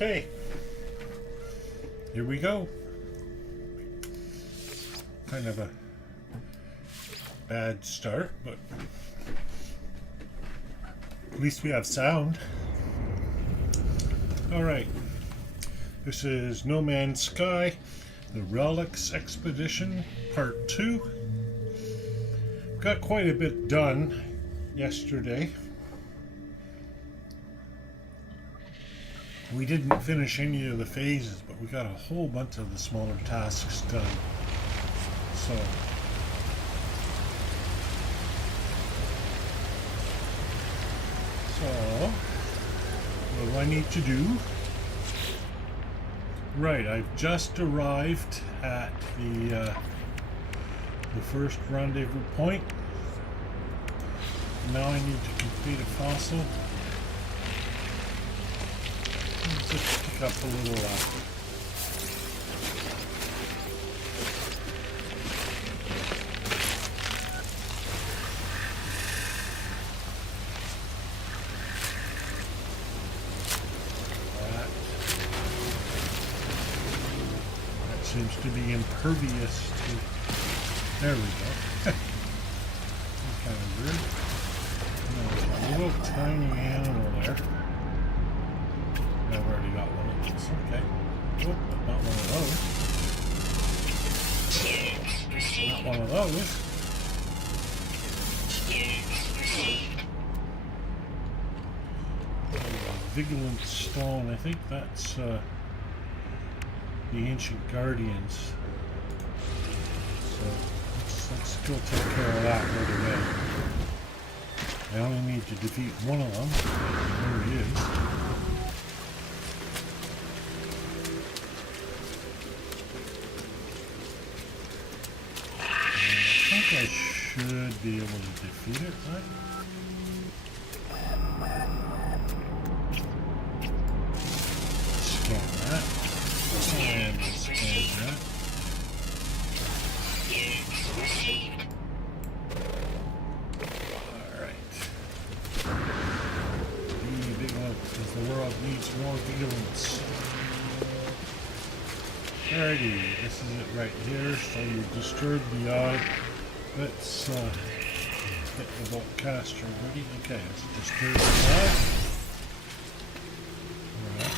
Okay, here we go. Kind of a bad start, but at least we have sound. Alright, this is No Man's Sky, the Relics Expedition, Part 2. Got quite a bit done yesterday. We didn't finish any of the phases, but we got a whole bunch of the smaller tasks done. So what do I need to do? Right, I've just arrived at the first rendezvous point. Now I need to complete a fossil. Let's just pick up a little that seems to be impervious to. There we go. That's kind of weird. No, a little tiny animal there. I've already got one of those. Okay. Oh, not one of those. Not one of those. Vigilant stone. I think that's the ancient guardians. So let's go take care of that right away. I only need to defeat one of them. There he is. I think I should be able to defeat it, right? Scan that. And scan that. Alright. Be vigilant, because the world needs more vigilance. Alrighty, this is it right here. So you disturbed the eye. Let's get the bolt caster ready. Okay, let's disturb the eye. Alright.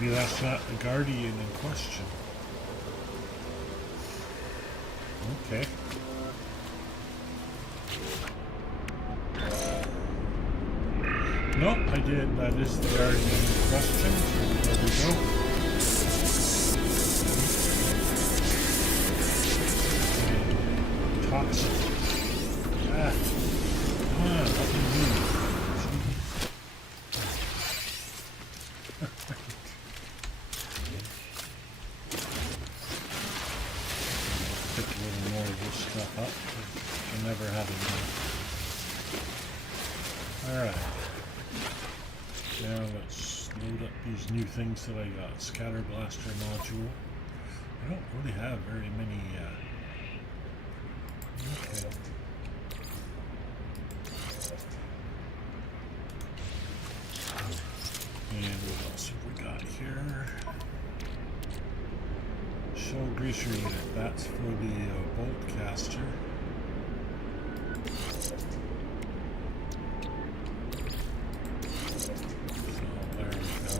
Maybe that's not the guardian in question. Okay. Nope, I did. That is the guardian in question. There we go. Toxic. Ah. Come on, let me move. Pick a little more of this stuff up. I never have enough. Alright. Now let's load up these new things that I got. Scatter blaster module. I don't really have very many okay. And what else have we got here? Shell greaser unit. That's for the bolt caster. So there we go.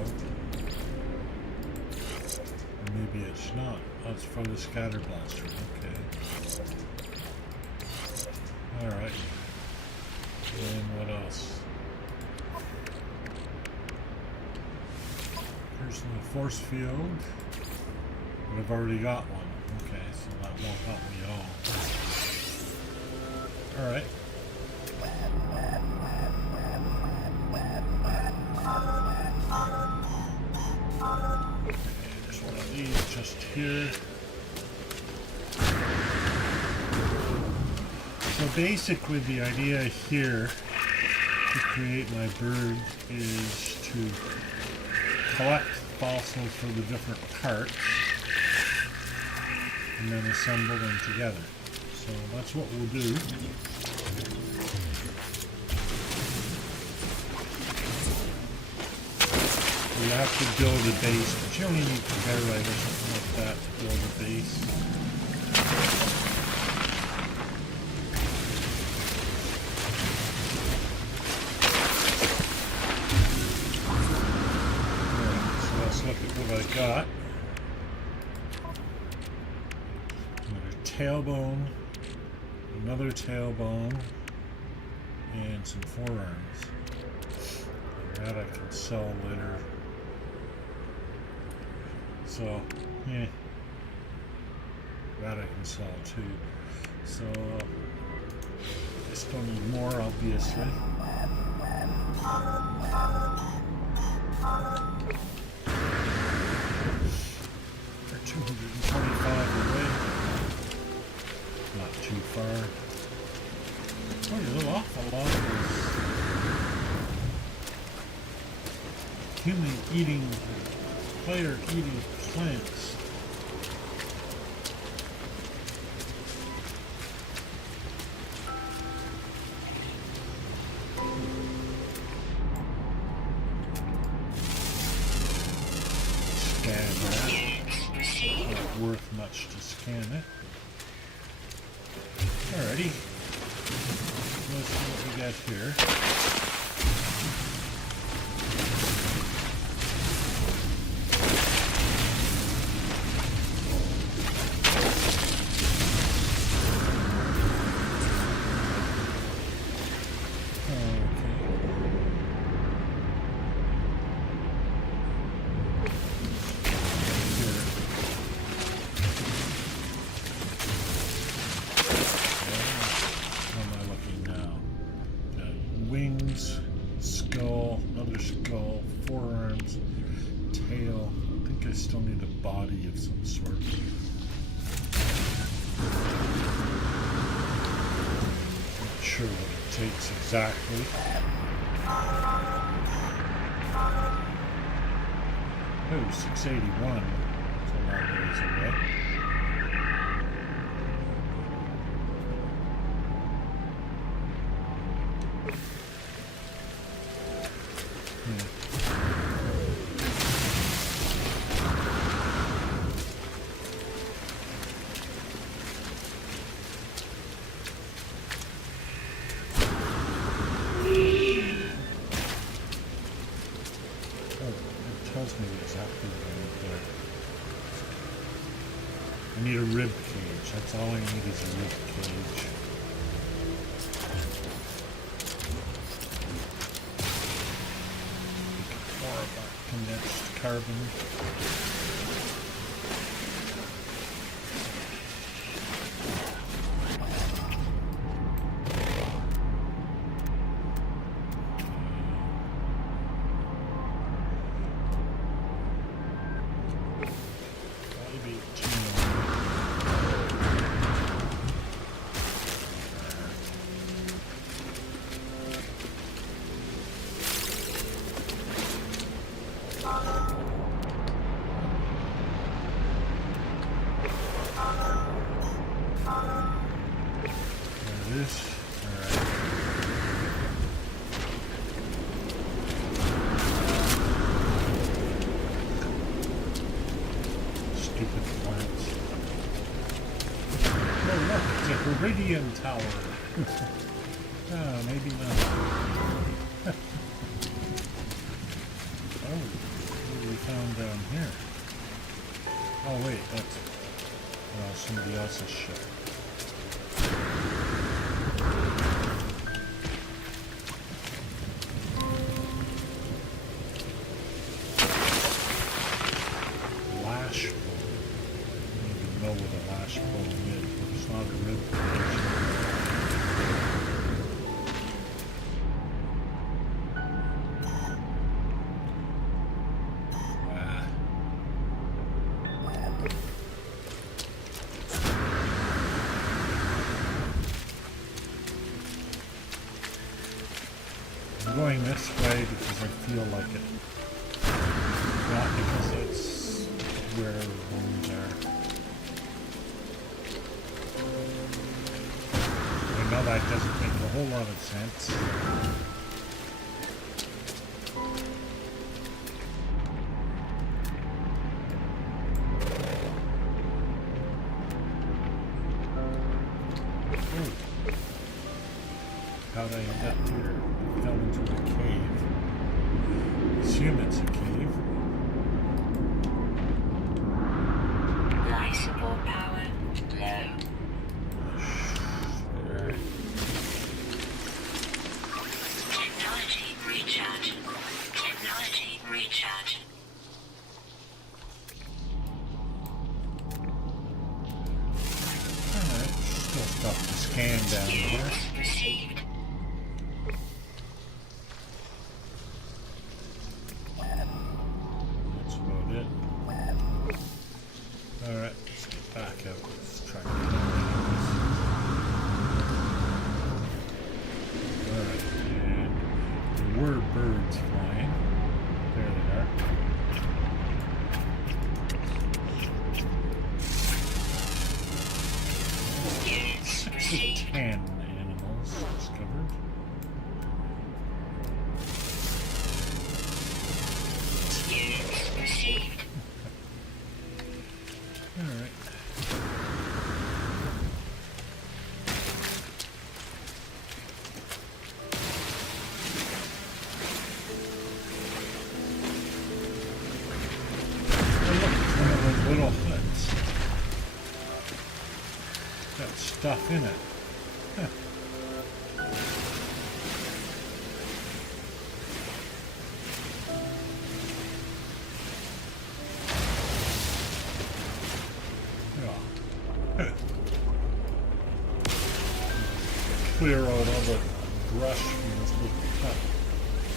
Maybe it's not. That's for the scatter blaster. Okay. Alright. And what else? Personal force field. But I've already got one. Okay, so that won't help me at all. Alright. just here. So basically the idea here to create my bird is to collect fossils for the different parts and then assemble them together. So that's what we'll do. You have to build a base, but you only need pyrite or something like that to build a base. Alright, so let's look at what I got. Another tailbone, another tailbone, and some forearms. And that I can sell later. So, yeah, that I can sell too. So, I still need more, obviously. They're 225 away. Not too far. Oh, there's an awful lot of this human eating, player eating plants. Scan that. Not worth much to scan it. Alrighty. Let's see what we got here. Wings, skull, another skull, forearms, tail. I think I still need a body of some sort. Not sure what it takes exactly. Oh, 681. That's a long ways away. Tells me exactly what I need there. I need a rib cage. That's all I need is a rib cage. More of that condensed carbon. Iridium tower. Oh, maybe not. Oh, what we found down here? Oh wait, that's somebody else's ship. Lash bow. I don't even know what a lash bow is, but it's not a rib cage. going this way because I feel like it. Not because it's where bones are. I know that doesn't make a whole lot of sense. How'd I end up here? I fell into a cave. Assume it's a cave. Life support power low. There. Technology recharge. Technology recharge. Alright, still stuff to scan down here. Received. That's about it. Alright, let's get back out. Let's try to get on this. Alright, and there were birds flying. There they are. Units 6 of received. 10 animals discovered. Units received. Alright. Oh look, it's one of those little huts. Got stuff in it. Huh. Yeah. Clear out all the brush from this little hut.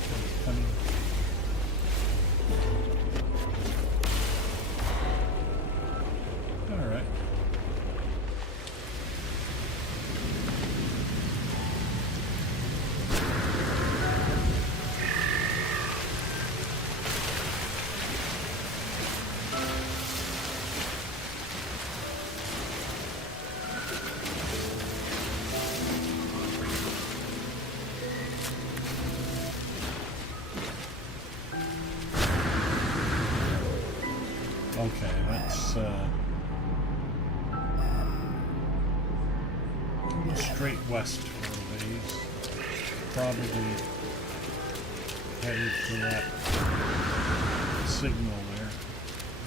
That's funny. Alright. Okay, let's go straight west for a ways. Probably headed for that signal there,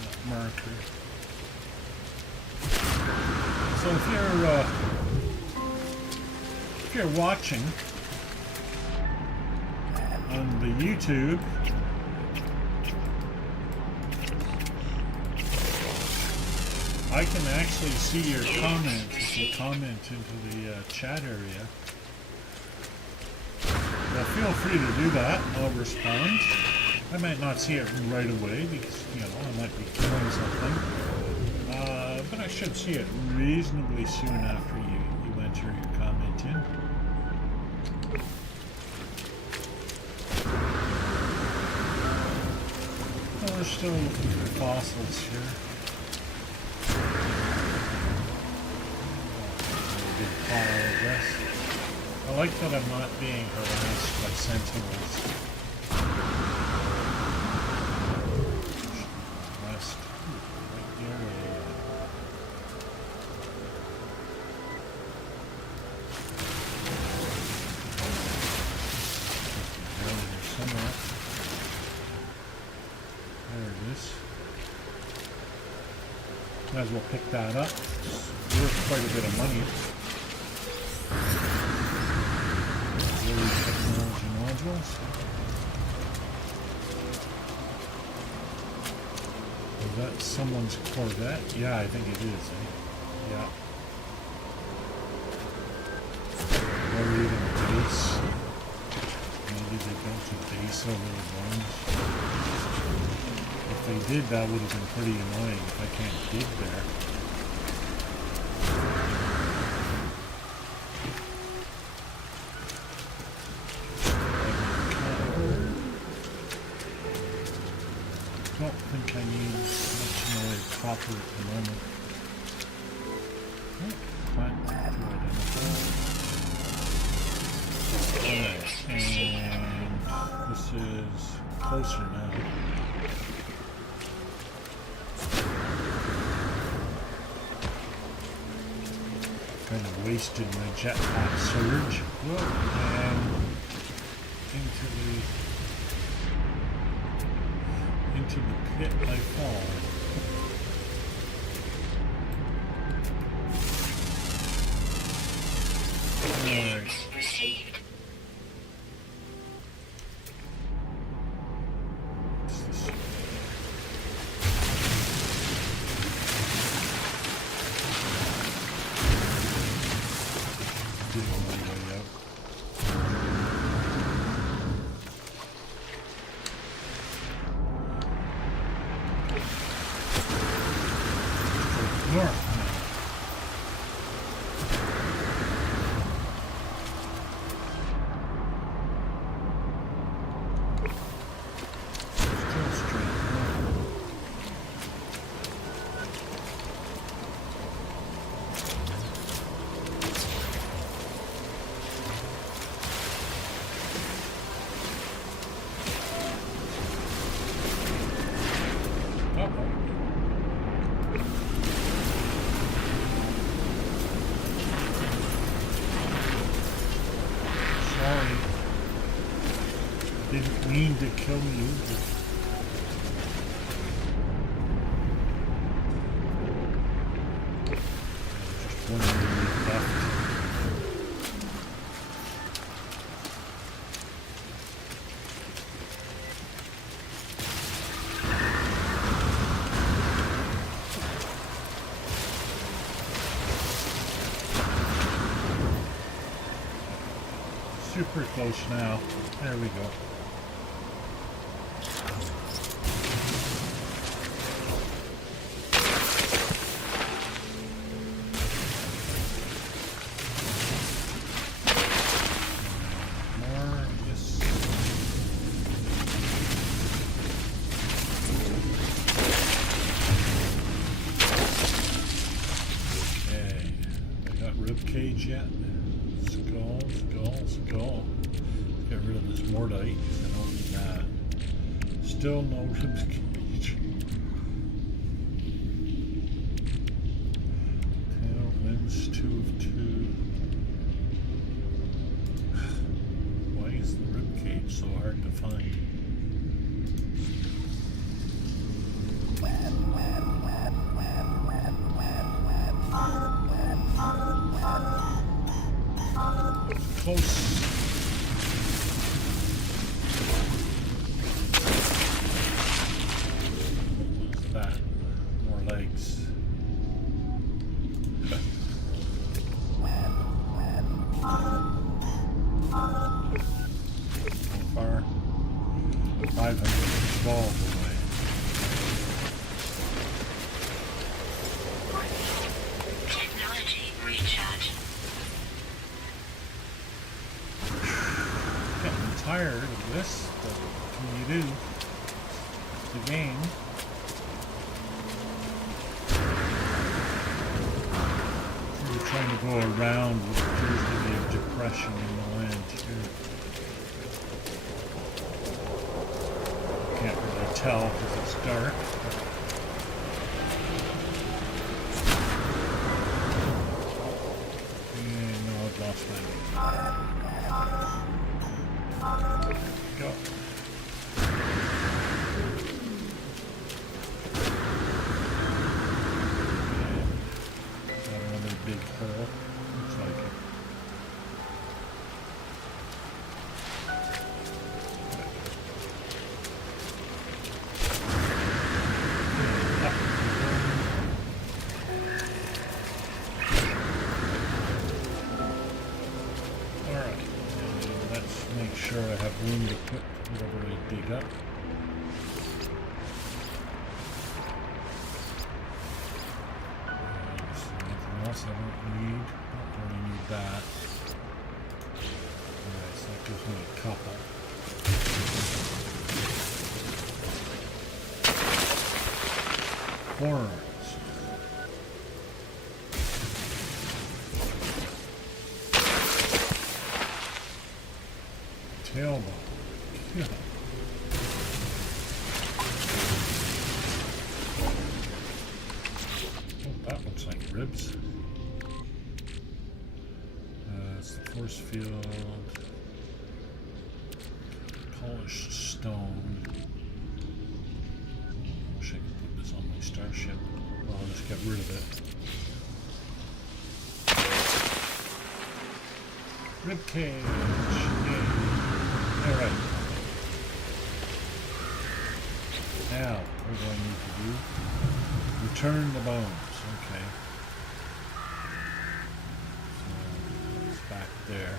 that marker. So if you're watching on the YouTube, I can actually see your comments if you comment into the chat area. Well, feel free to do that. I'll respond. I might not see it right away because, you know, I might be doing something. But I should see it reasonably soon after you enter your comment in. Well, we're still looking for fossils here. Big pile of this. I like that I'm not being harassed by sentinels. West. Right here. Down here somewhere. There it is. Might as well pick that up. It's worth quite a bit of money. Technology modules. Is that someone's Corvette? Yeah, I think it is. Eh? Yeah. Or even a base. Maybe they built a base over the bones. If they did, that would have been pretty annoying if I can't dig there. to at the moment. Oh, plant to identify. Alright, and this is closer now. Kind of wasted my jetpack surge. Whoa, and into the pit I fall. Alright. Received. What's this? Getting my way out. North now. Still straight north. Uh-oh. Sorry. Didn't mean to kill you. Just one minute left. Super close now. There we go. More, yes. Okay. I got ribcage yet? Skull, skull, skull. Get rid of this mordite. I don't need that. Still no ribcage. Tailwinds 2 of 2. Why is the ribcage so hard to find? Close. What's that? More legs. So far, 512 away. Technology recharge. Getting tired of this, but what can you do? It's the game. We're trying to go around what appears to be a depression in the land too. Can't really tell because it's dark. And no, I've lost my go. Got another big hole. Looks like it. Alright, let's make sure I have room to put whatever I dig up. Anything else I don't need? Don't really need that. Alright, so that gives me a couple. Horns. tailbone. Yeah. Oh, that looks like ribs. It's the force field. Polished stone. Wish I could put this on my starship. Well, I'll just get rid of it. Rib cage. Yay. Alright. Now, what do I need to do? Return the bones. Okay. So, it's back there.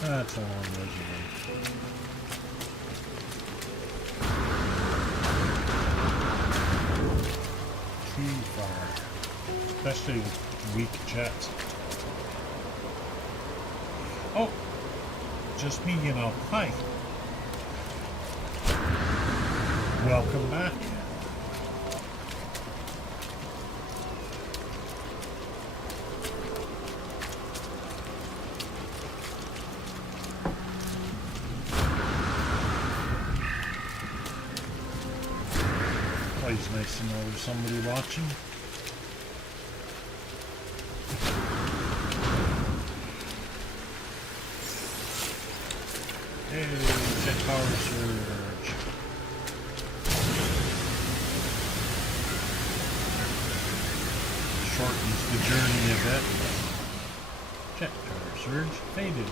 That's a long resume. Too far. Especially with weak jets. Oh! Just me, you know. Hi. Welcome back. Always nice to know there's somebody watching. Hey, jet power surge. Shortens the journey a bit. Jet power surge faded.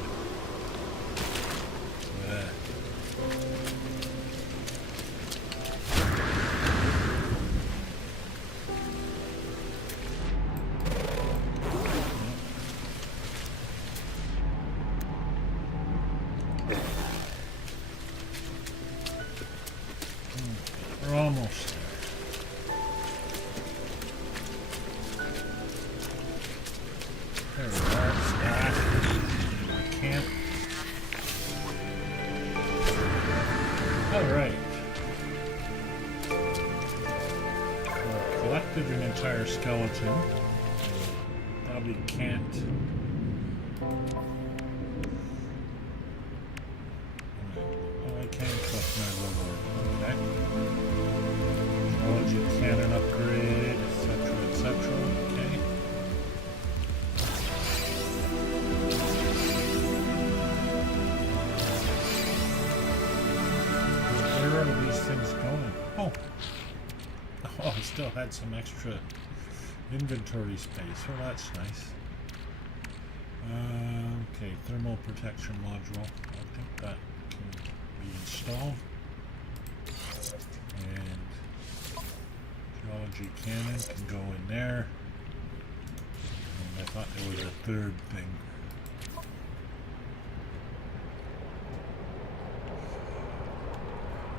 We're almost there. There we are. I can't. Alright. We've collected an entire skeleton. Probably can't. Oh, I can collect my reward. Okay. Technology cannon upgrade, etc., etc. Okay. Where are these things going? Oh! Oh, I still had some extra inventory space. Well, that's nice. Okay, thermal protection module. I think that can be installed. And geology cannon can go in there. And I thought there was a third thing.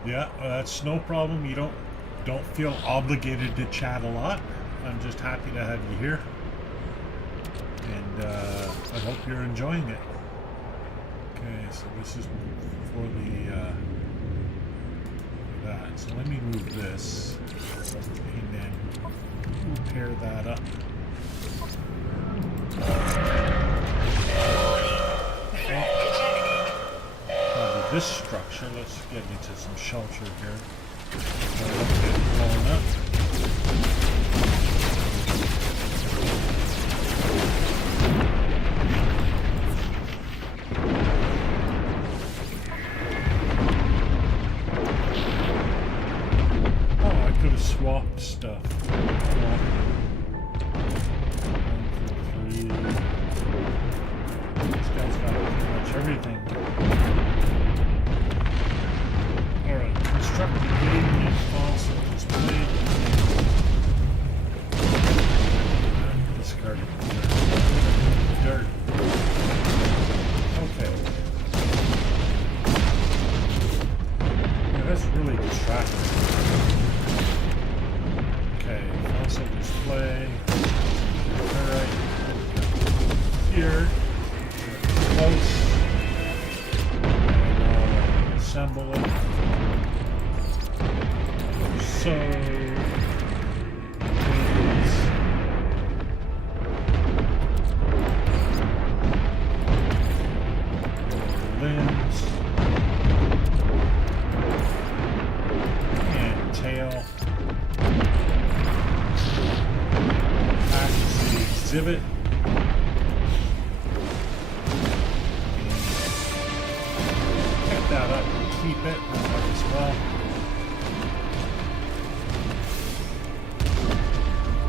Yeah, that's no problem. You don't feel obligated to chat a lot. I'm just happy to have you here. And I hope you're enjoying it. Okay, so this is for the that. So let me move this and then pair that up. Probably this structure. Let's get into some shelter here. Get blown up. everything. Alright, construct the gradient fossil display. Discard it. Dirt. Okay. Yeah, that's really distracting. Okay, fossil display. Alright. Here. Close. And assemble it. So limbs and tail. Package the exhibit. Pick that up and keep it as well.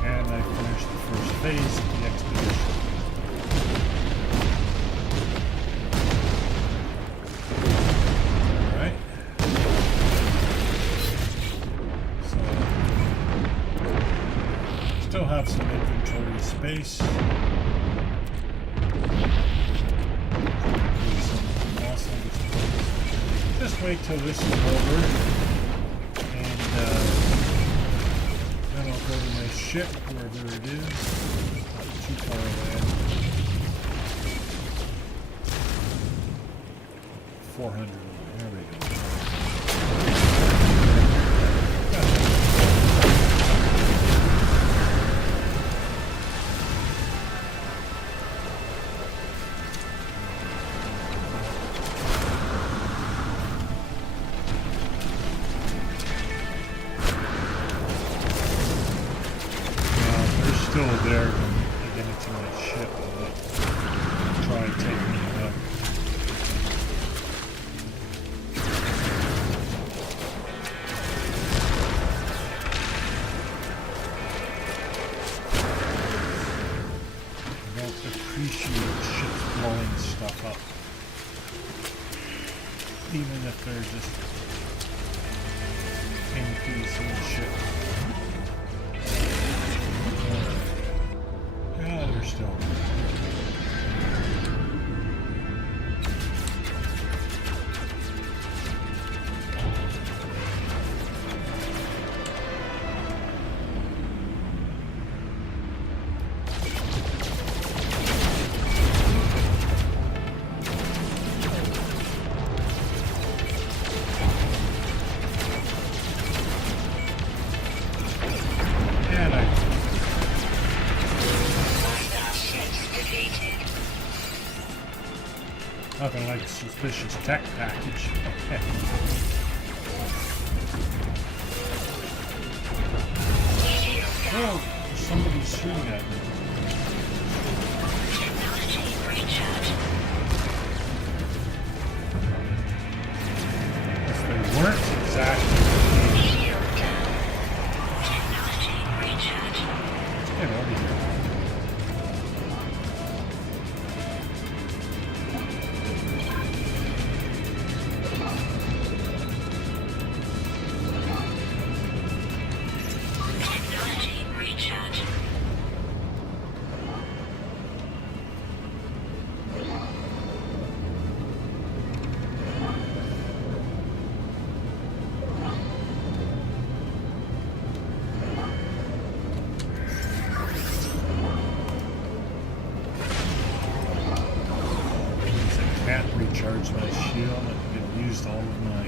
And I finished the first phase of the expedition. Alright. So, still have some inventory space. Just wait till this is over, and then I'll go to my ship, wherever it is. Not too far away. 400. There we go. Still there when I get into my ship. I'll try taking it up. I don't appreciate ships blowing stuff up. Even if they're just increasing ships. Yeah, they're still. And I nothing like a suspicious tech package. Oh, somebody's shooting at me. Technology recharge. If they weren't exactly. Shield down. Technology recharge. Get over here. Technology recharge. I can't recharge my shield. I've used all of my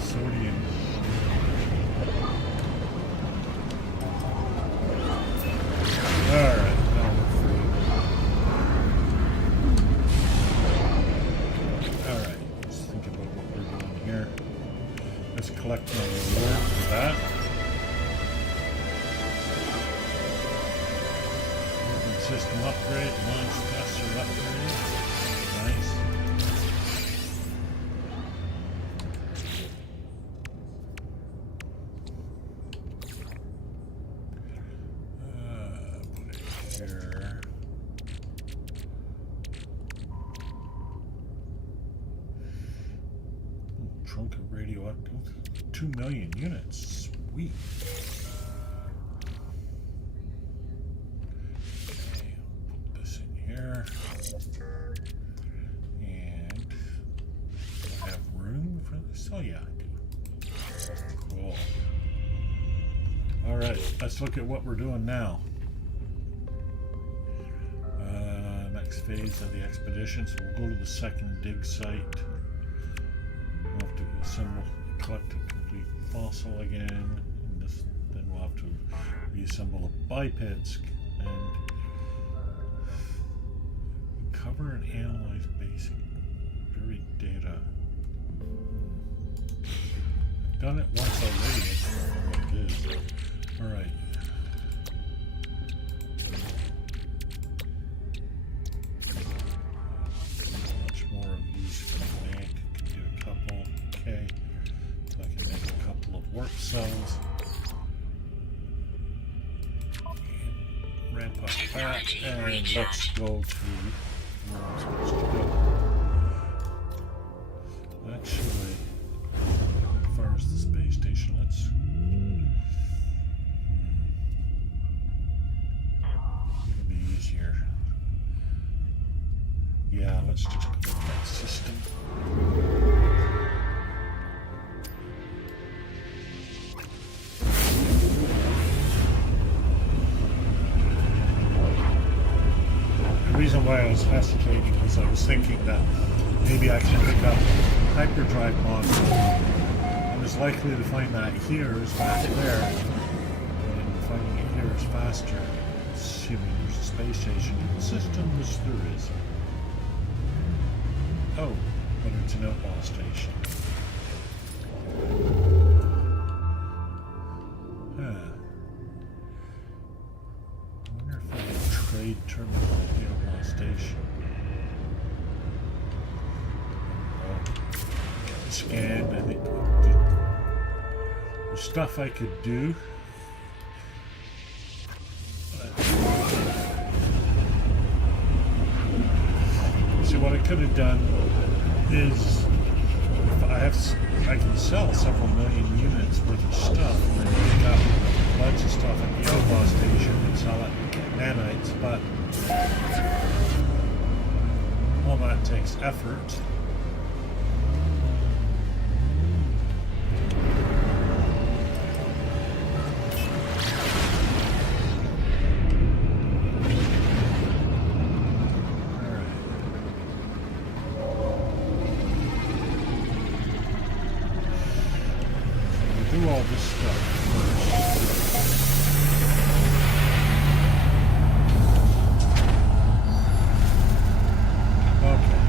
sodium. Alright, now we're free. Alright, let's think about what we're doing here. Let's collect my reward for that. Weapon system upgrade, launch tester upgrade. Nice. Put it here. trunk of radioactive 2 million units. Sweet. Okay, put this in here. And do I have room for this? Oh yeah, I do. Cool. Alright, let's look at what we're doing now. Next phase of the expedition, so we'll go to the second dig site. We'll have to assemble, collect a complete fossil again, and then we'll have to reassemble a biped and recover and analyze basic buried data. I've done it once already, I don't know what it is. Alright. Warp cells. And ramp up that, and let's go to where I'm supposed to go. Actually, as far as the space station, let's. It'll be easier. Yeah, let's just go to that system. The reason why I was hesitating was I was thinking that maybe I can pick up hyperdrive module. I'm as likely to find that here as back there, and finding it here is faster, assuming there's a space station in the system, which there is. Oh, but it's an outlaw station. I wonder if I have a trade terminal at the outlaw station. Scanned, I think there's stuff I could do. See, what I could have done is, if I can sell several million units worth of stuff and then pick up a bunch of stuff at the outlaw station and sell it and get nanites, but all that takes effort. Do all this stuff first. Okay.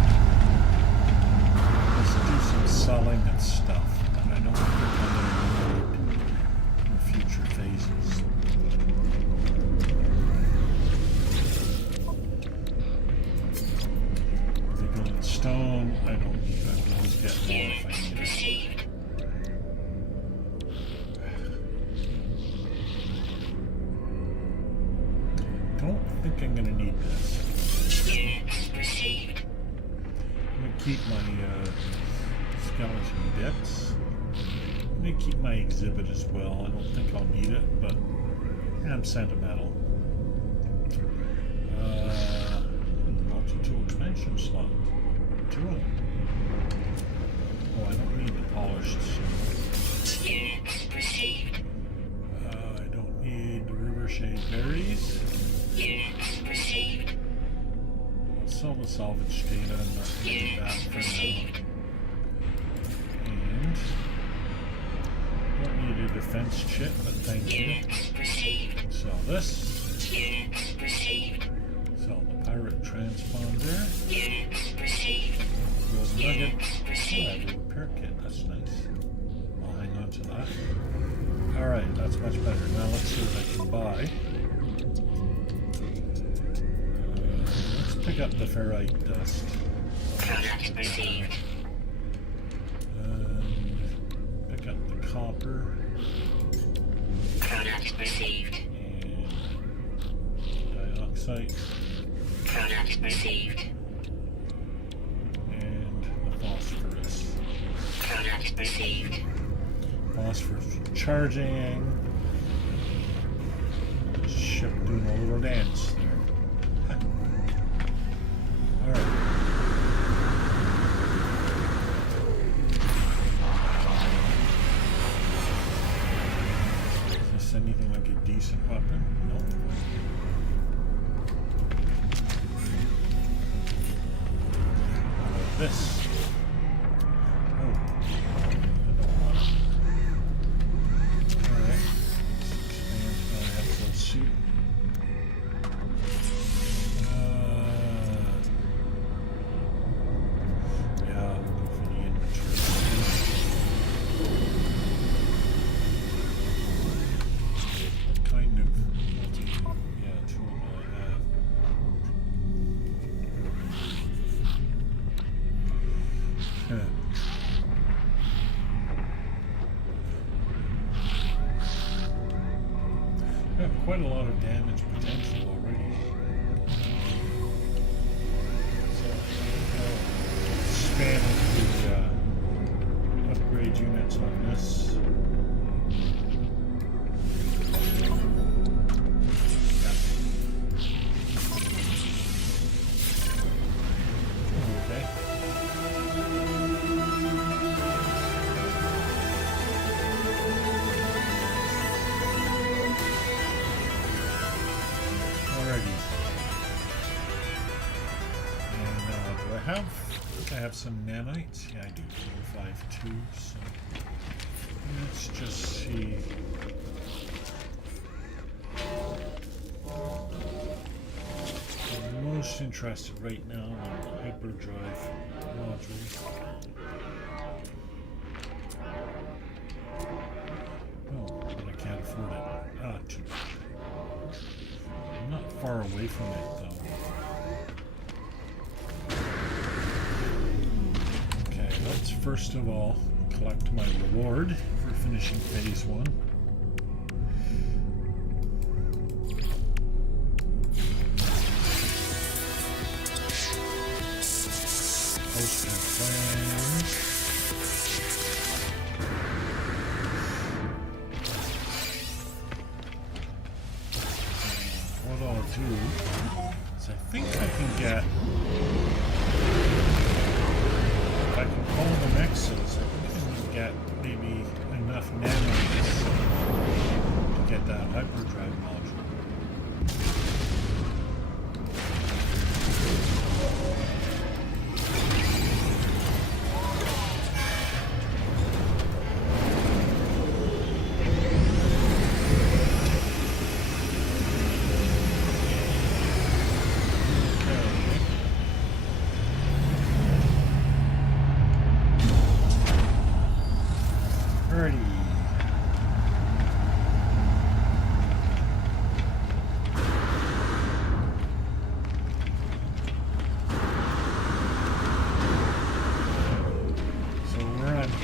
Let's do some selling and stuff, and I don't think I'm going to need in future phases. Nickel and stone, I don't need. I can always get more if I need it. I think I'm going to need this. I'm going to keep my skeleton bits. I'm going to keep my exhibit as well. I don't think I'll need it, but I'm sentimental. Multi-tool expansion slot. 2 of them. Oh, I don't need the polished. I don't need the rivershade berries. I'll sell the salvage data and not need that for now. And don't need a defense chip, but thank you. Sell this. Sell the pirate transponder. Gold nugget. Oh, I have a repair kit. That's nice. I'll hang on to that. Alright, that's much better. Now let's see what I can buy. Pick up the ferrite dust. Pick up the copper. And dioxide. And the phosphorus. Recharge received. Phosphorus charging. Ship doing a little dance there. Alright. Is this anything like a decent weapon? No. How about this? Quite a lot of damage potential already. So spam the upgrade units on this. Okay. I have some nanites. Yeah, I do. 452. So let's just see. I'm most interested right now in the hyperdrive module. Oh, but I can't afford it. Ah, too bad. I'm not far away from it though. Let's first of all collect my reward for finishing phase 1. Posting plans. What I'll do is I think I can get, I can call them X's, I think I can get maybe enough nanites to get that hyperdrive module.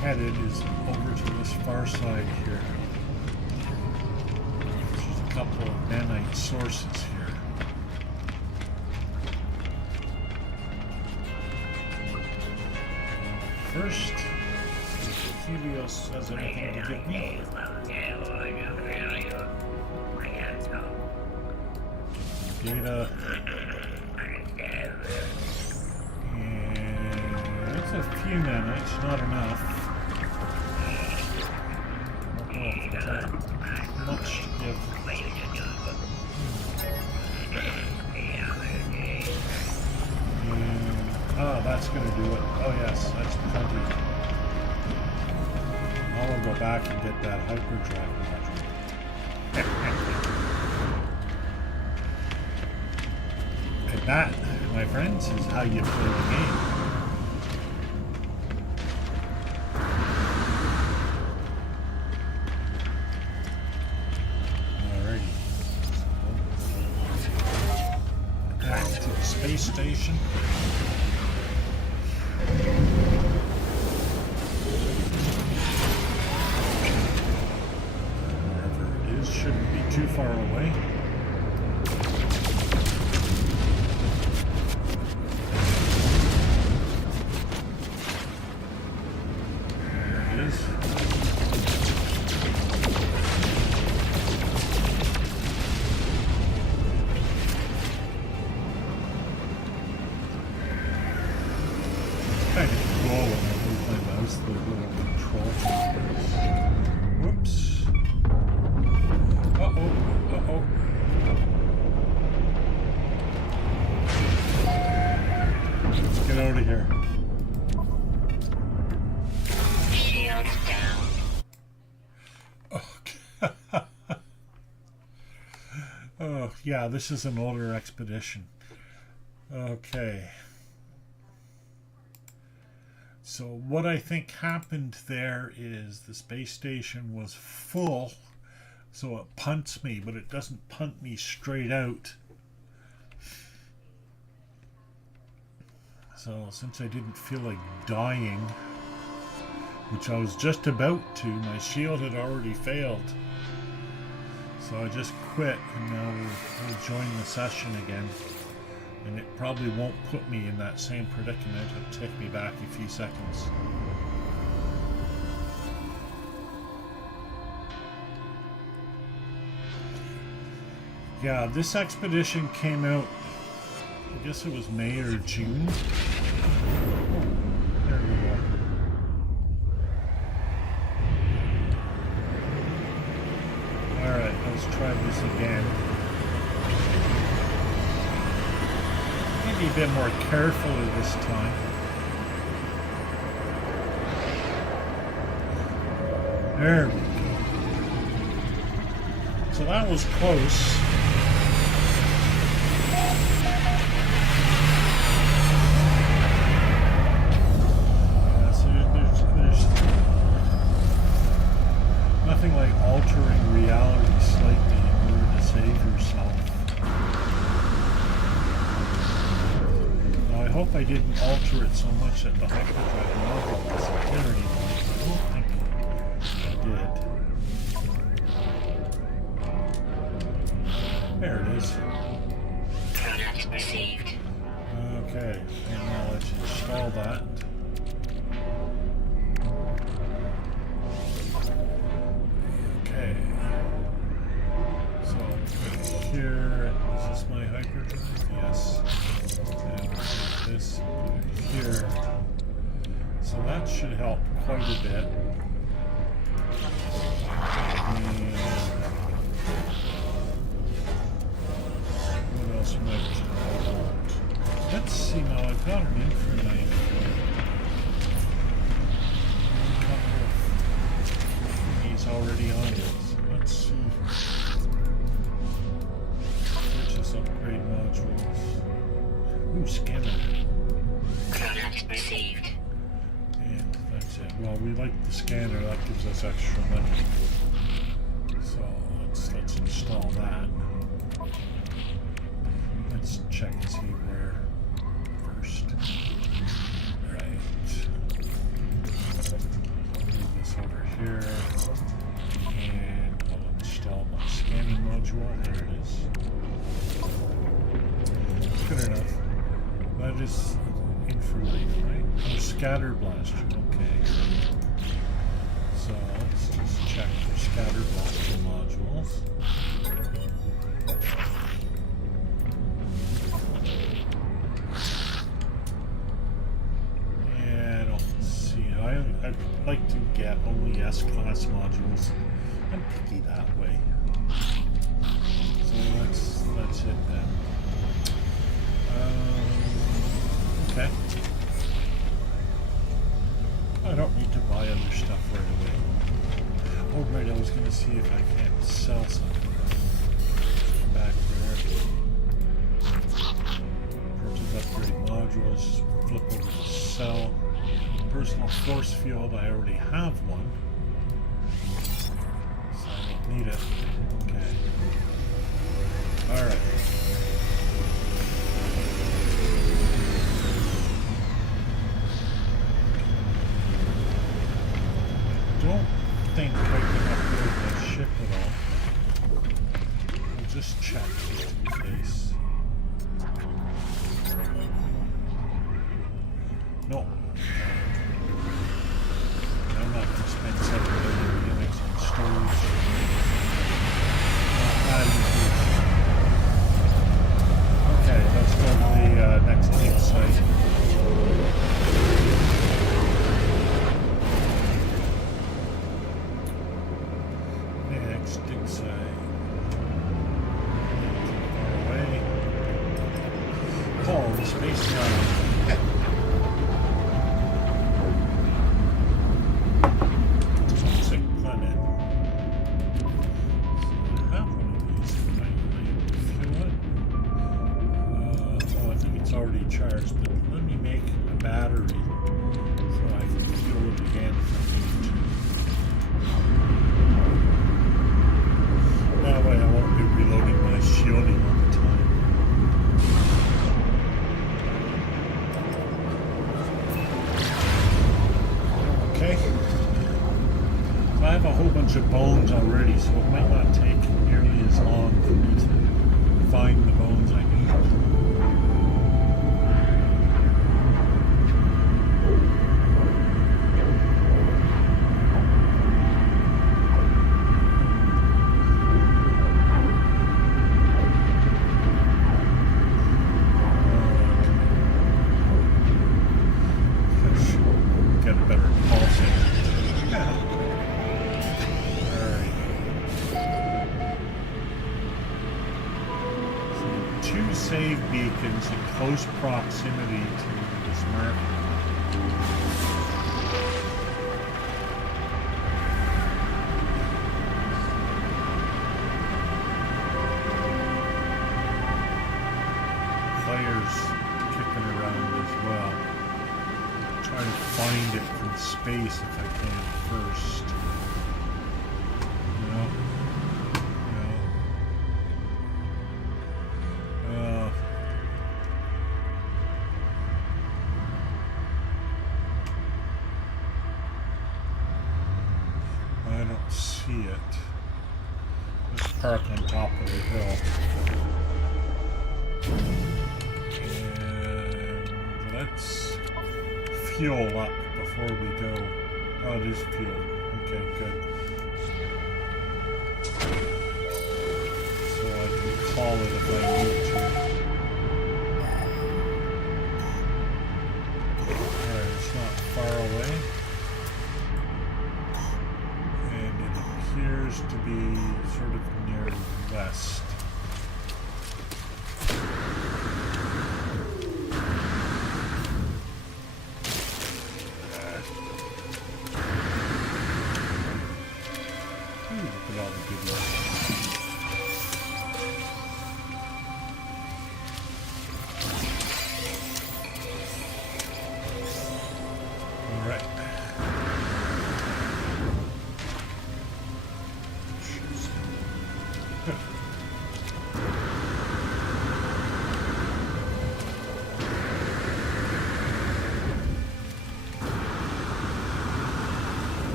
Headed is over to this far side here. There's a couple of nanite sources here. First, if Helios has anything to give me. Data. And that's a few nanites, not enough. Much to give. Oh, that's going to do it. Oh yes, that's plenty. I will go back and get that hyperdrive module. And that, my friends, is how you play the game. Space station. Wherever it is, shouldn't be too far away. control when I move my mouse, the little control fingers. Whoops. Uh-oh. Uh-oh. Let's get out of here. Shields down. Okay. Oh, yeah, this is an older expedition. Okay. So what I think happened there is the space station was full, so it punts me, but it doesn't punt me straight out. So since I didn't feel like dying, which I was just about to, my shield had already failed. So I just quit, and now we'll join the session again. And it probably won't put me in that same predicament. It'll take me back a few seconds. Yeah, this expedition came out, I guess it was May or June. Oh, there we go. Alright, let's try this again. Maybe a bit more carefully this time. There we go. So that was close. There's nothing like altering reality slightly in order to save yourself. Now, I hope I didn't alter it so much that the hyperdrive module disappeared anymore. I don't think I did. There it is. Product received. Okay, and now let's install that. Okay. So here, is this my hyperdrive? Yes. And put this here. So that should help quite a bit. And what else might I want? Let's see now, I've got an infra knife. A couple of thingies already on it. So let's see. Purchase upgrade modules. Ooh, scanner. Product received. And that's it. Well, we like the scanner, that gives us extra money. So let's install that. Let's check and see where first. Right. I'll move this over here. And I'll install my scanning module. There it is. Good enough. That is infralight, right? Oh, scatter blaster, okay. So let's just check for scatter blaster modules. Yeah, I don't see it. I'd like to get only S-class modules. I'm picky that way. So that's it then. Okay. I don't need to buy other stuff right away. Oh right, I was going to see if I can't sell something. Come back there. Purchase upgrade modules. Flip over to sell. Personal force field, I already have one. So I don't need it. Okay. Alright. Don't think I can upgrade my ship at all. We'll just check just in case. No. I'm not going to spend 7 million units on storage. Not that easy. Paul, the space toxic planet. So I have one of these. Can I fuel it? Oh, I think it's already charged, but let me make a battery so I can fuel it again if I need to. That way I won't be reloading my shielding all the time. Okay. So I have a whole bunch of bones already, so it might not take nearly as long for me to find the bones I need. Get a better pulsing. Yeah. Alright. So 2 save beacons in close proximity to this marker. Players kicking around as well. Try to find it from space if I can first. No. I don't see it. Let's park on top of the hill. And let's fuel up before we go. Oh, it is fuel. Okay, good. So I can call it if I need to. Alright, it's not far away. And it appears to be sort of near west.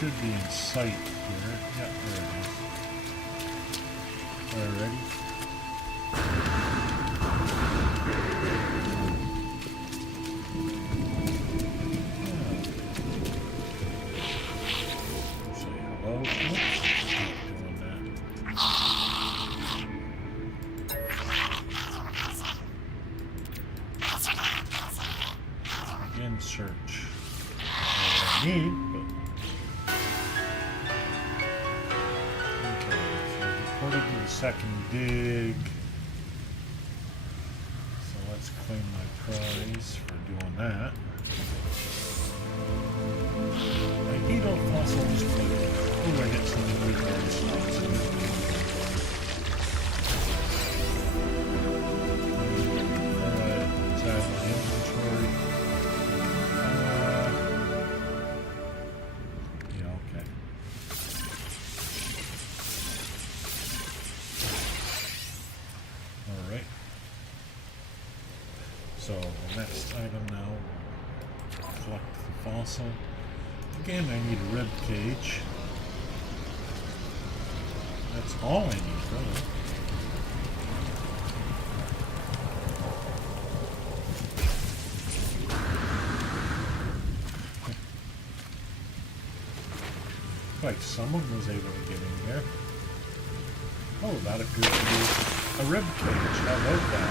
Should be in sight here. Yep, there it is. Alrighty. Say hello. Oops. Doing that. Again, search. Not what I need, but to the second dig. So let's claim my prize for doing that. I need all fossil display. Oh, I get some really good slots. Alright, let's add my inventory. Yeah, okay. Alright. So the next item now, collect the fossil. Again, I need a rib cage. That's all I need, really. Like someone was able to get in here. Oh, that could be a rib cage. How about that?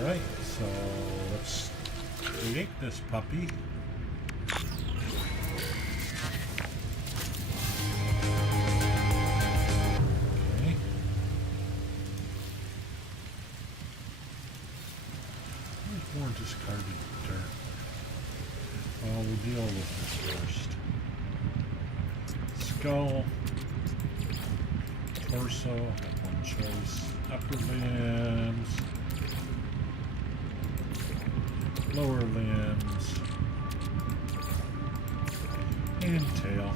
Alright, so let's create this puppy. Okay. Discarded dirt. Well, we'll deal with this first. Skull. Torso. Have one choice. Upper limbs. Lower limbs. And tail.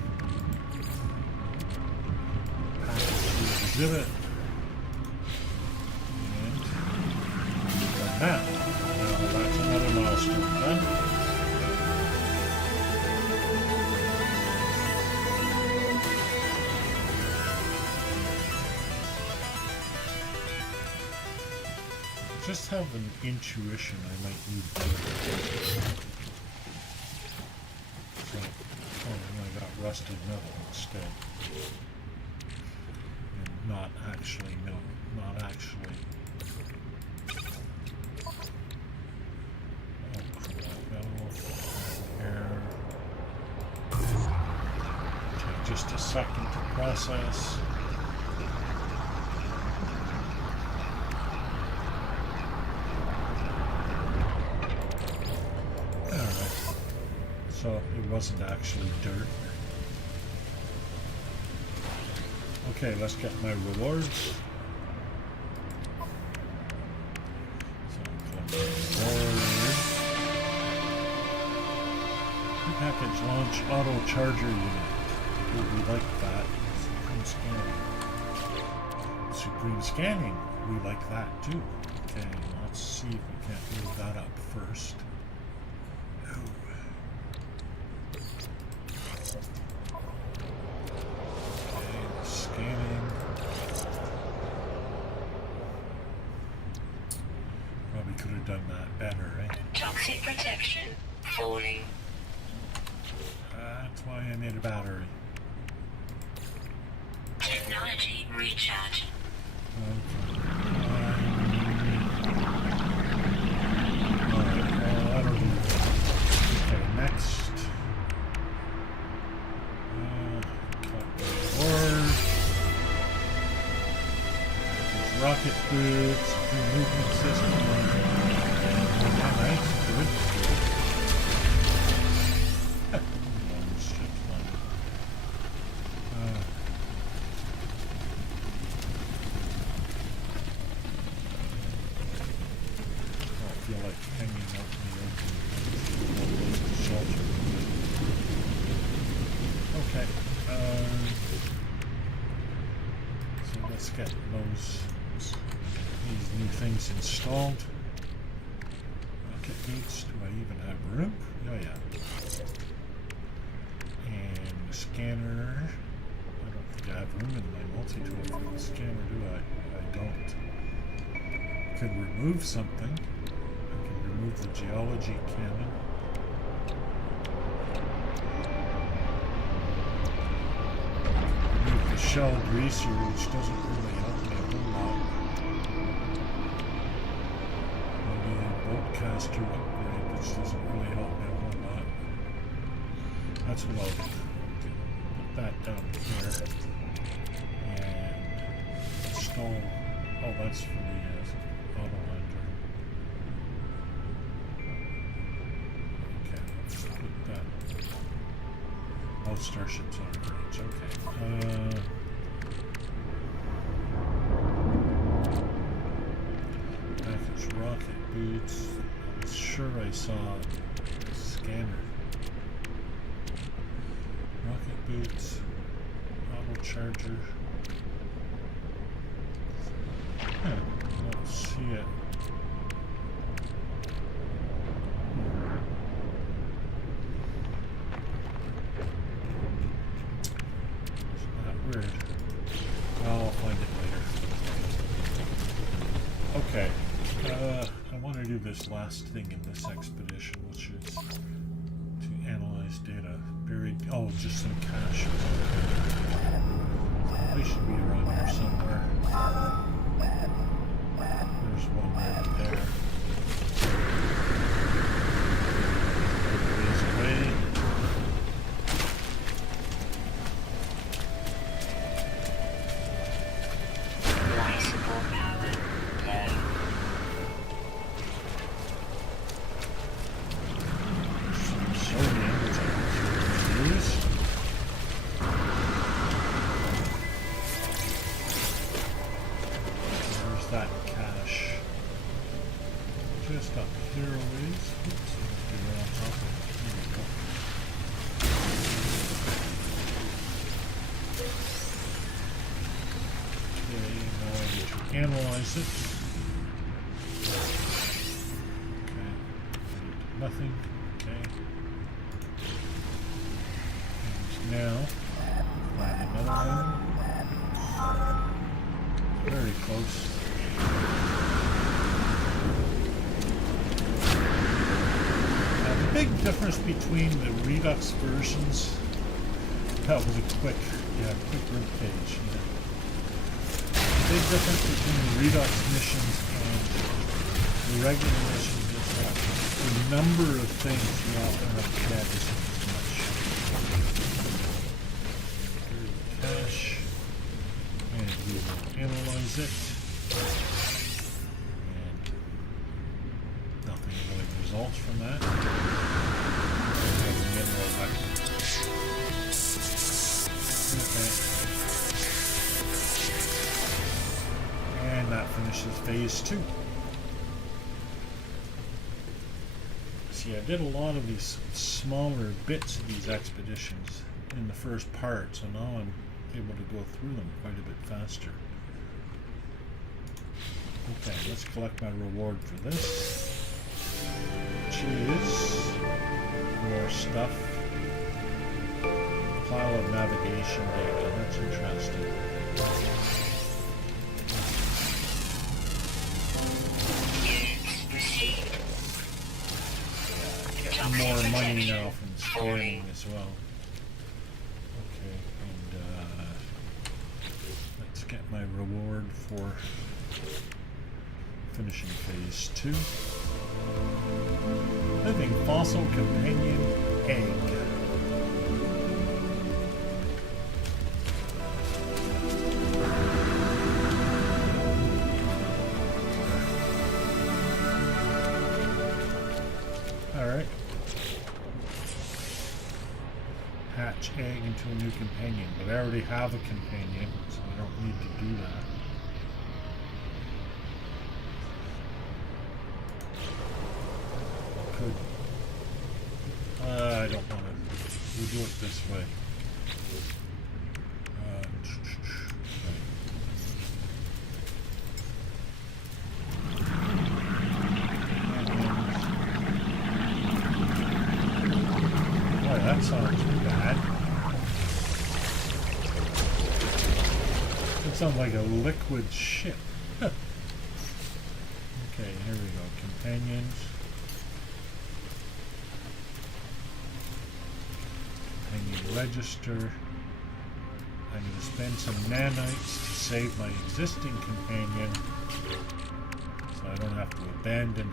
Package the exhibit. And like that. Now that's another milestone done. Just have an intuition I might need to do. So, oh, I got rusted metal instead. And not actually metal. Not actually. Oh, crap. Metal. Air. Take just a second to process. So it wasn't actually dirt. Okay, let's get my rewards. So reward. Package launch auto charger unit. Oh, we like that. Supreme scanning. Supreme scanning. We like that too. Okay, let's see if we can't move that up first. Could have done that better, right? Toxic protection falling. That's why I made a battery. Technology recharge. Okay. Alright, well, that'll do. Okay, next. Reward. There's rocket boots, movement system. Nice, good, good. I feel like hanging out in the open shelter. Okay. So let's get these new things installed. Boots. Do I even have room? Oh yeah. And the scanner. I don't think I have room in my multi-tool for the scanner, do I? I don't. Could remove something. I can remove the geology cannon. Remove the shell greaser, which doesn't really help me a whole lot. Caster upgrade, which doesn't really help me a whole lot. That's what I'll do. Put that down here. And install. Oh, that's for the auto lander. Okay, let's put that. Both starships on bridge. Okay. Package rocket boots. Sure, I saw a scanner. Rocket boots, auto charger. I don't see it. Isn't that weird? I'll find it later. Okay. I want to do this last thing in this expedition, which is to analyze data. Buried. Oh, just some cache. They should be around here somewhere. There's one right there. Ways away. that cache? Just up here a ways. Oops, get right on top of it. There we go. Okay, now I need to analyze it. Okay, nothing. Okay. And now, find another one. Very close. The big difference between the Redux versions, that was a quick rib page. Yeah. The big difference between the Redux missions and the regular missions is that the number of things you often have to get isn't as much. Here's the cache, and we will analyze it. Nothing really results from that. Okay. And that finishes phase 2. See, I did a lot of these smaller bits of these expeditions in the first part, so now I'm able to go through them quite a bit faster. Okay, let's collect my reward for this, which is more stuff. Pile of navigation data, that's interesting. More money now from scanning as well. Okay, and let's get my reward for finishing phase 2. Living fossil companion egg. Alright. Hatch egg into a new companion, but I already have a companion, so I don't need to do that. I don't want to. We'll do it this way. Boy, that sounds bad. That sounds like a liquid ship. Okay, here we go. Companions. Register. I need to spend some nanites to save my existing companion, so I don't have to abandon him.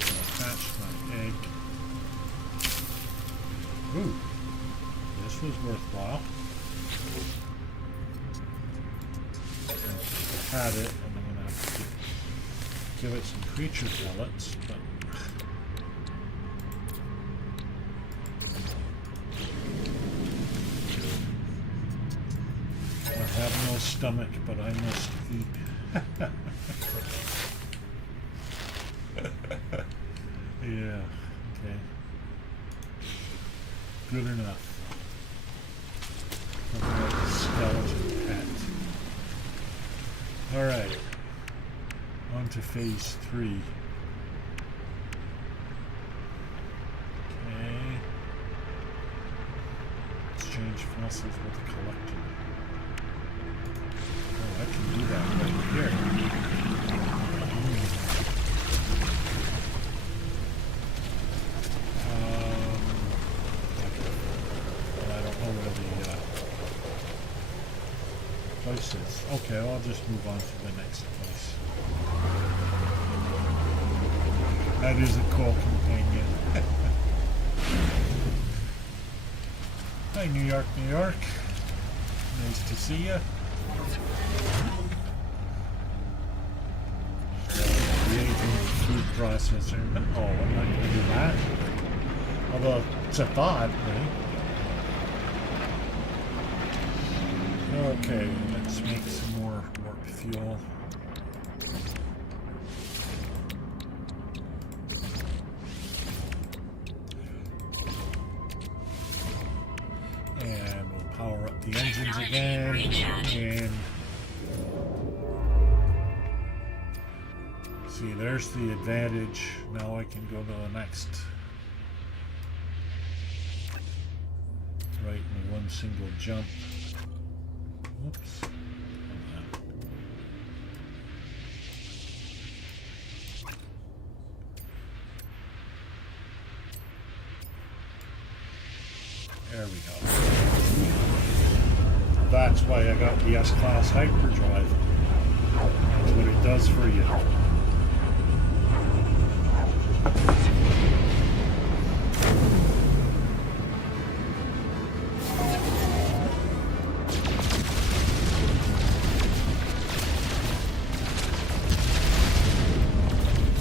I'll hatch my egg. Ooh, this was worthwhile. I had it, and I'm going to have to give it some creature pellets, but I have no stomach, but I must eat. Yeah, okay. Good enough. Skeleton pet. Alright. On to phase 3. Okay. Exchange fossils with the collector. Oh, I can do that right here. I don't know where the place is. Okay, I'll just move on to the next place. That is a cool companion. Hi, New York, New York. Nice to see you. Creating food processor. Oh, I'm not going to do that. Although it's a thought, right? Okay, let's make some more warp fuel. engines again, and see, there's the advantage. Now I can go to the next right in one single jump. Whoops. There we go. That's why I got the S-Class hyperdrive. That's what it does for you.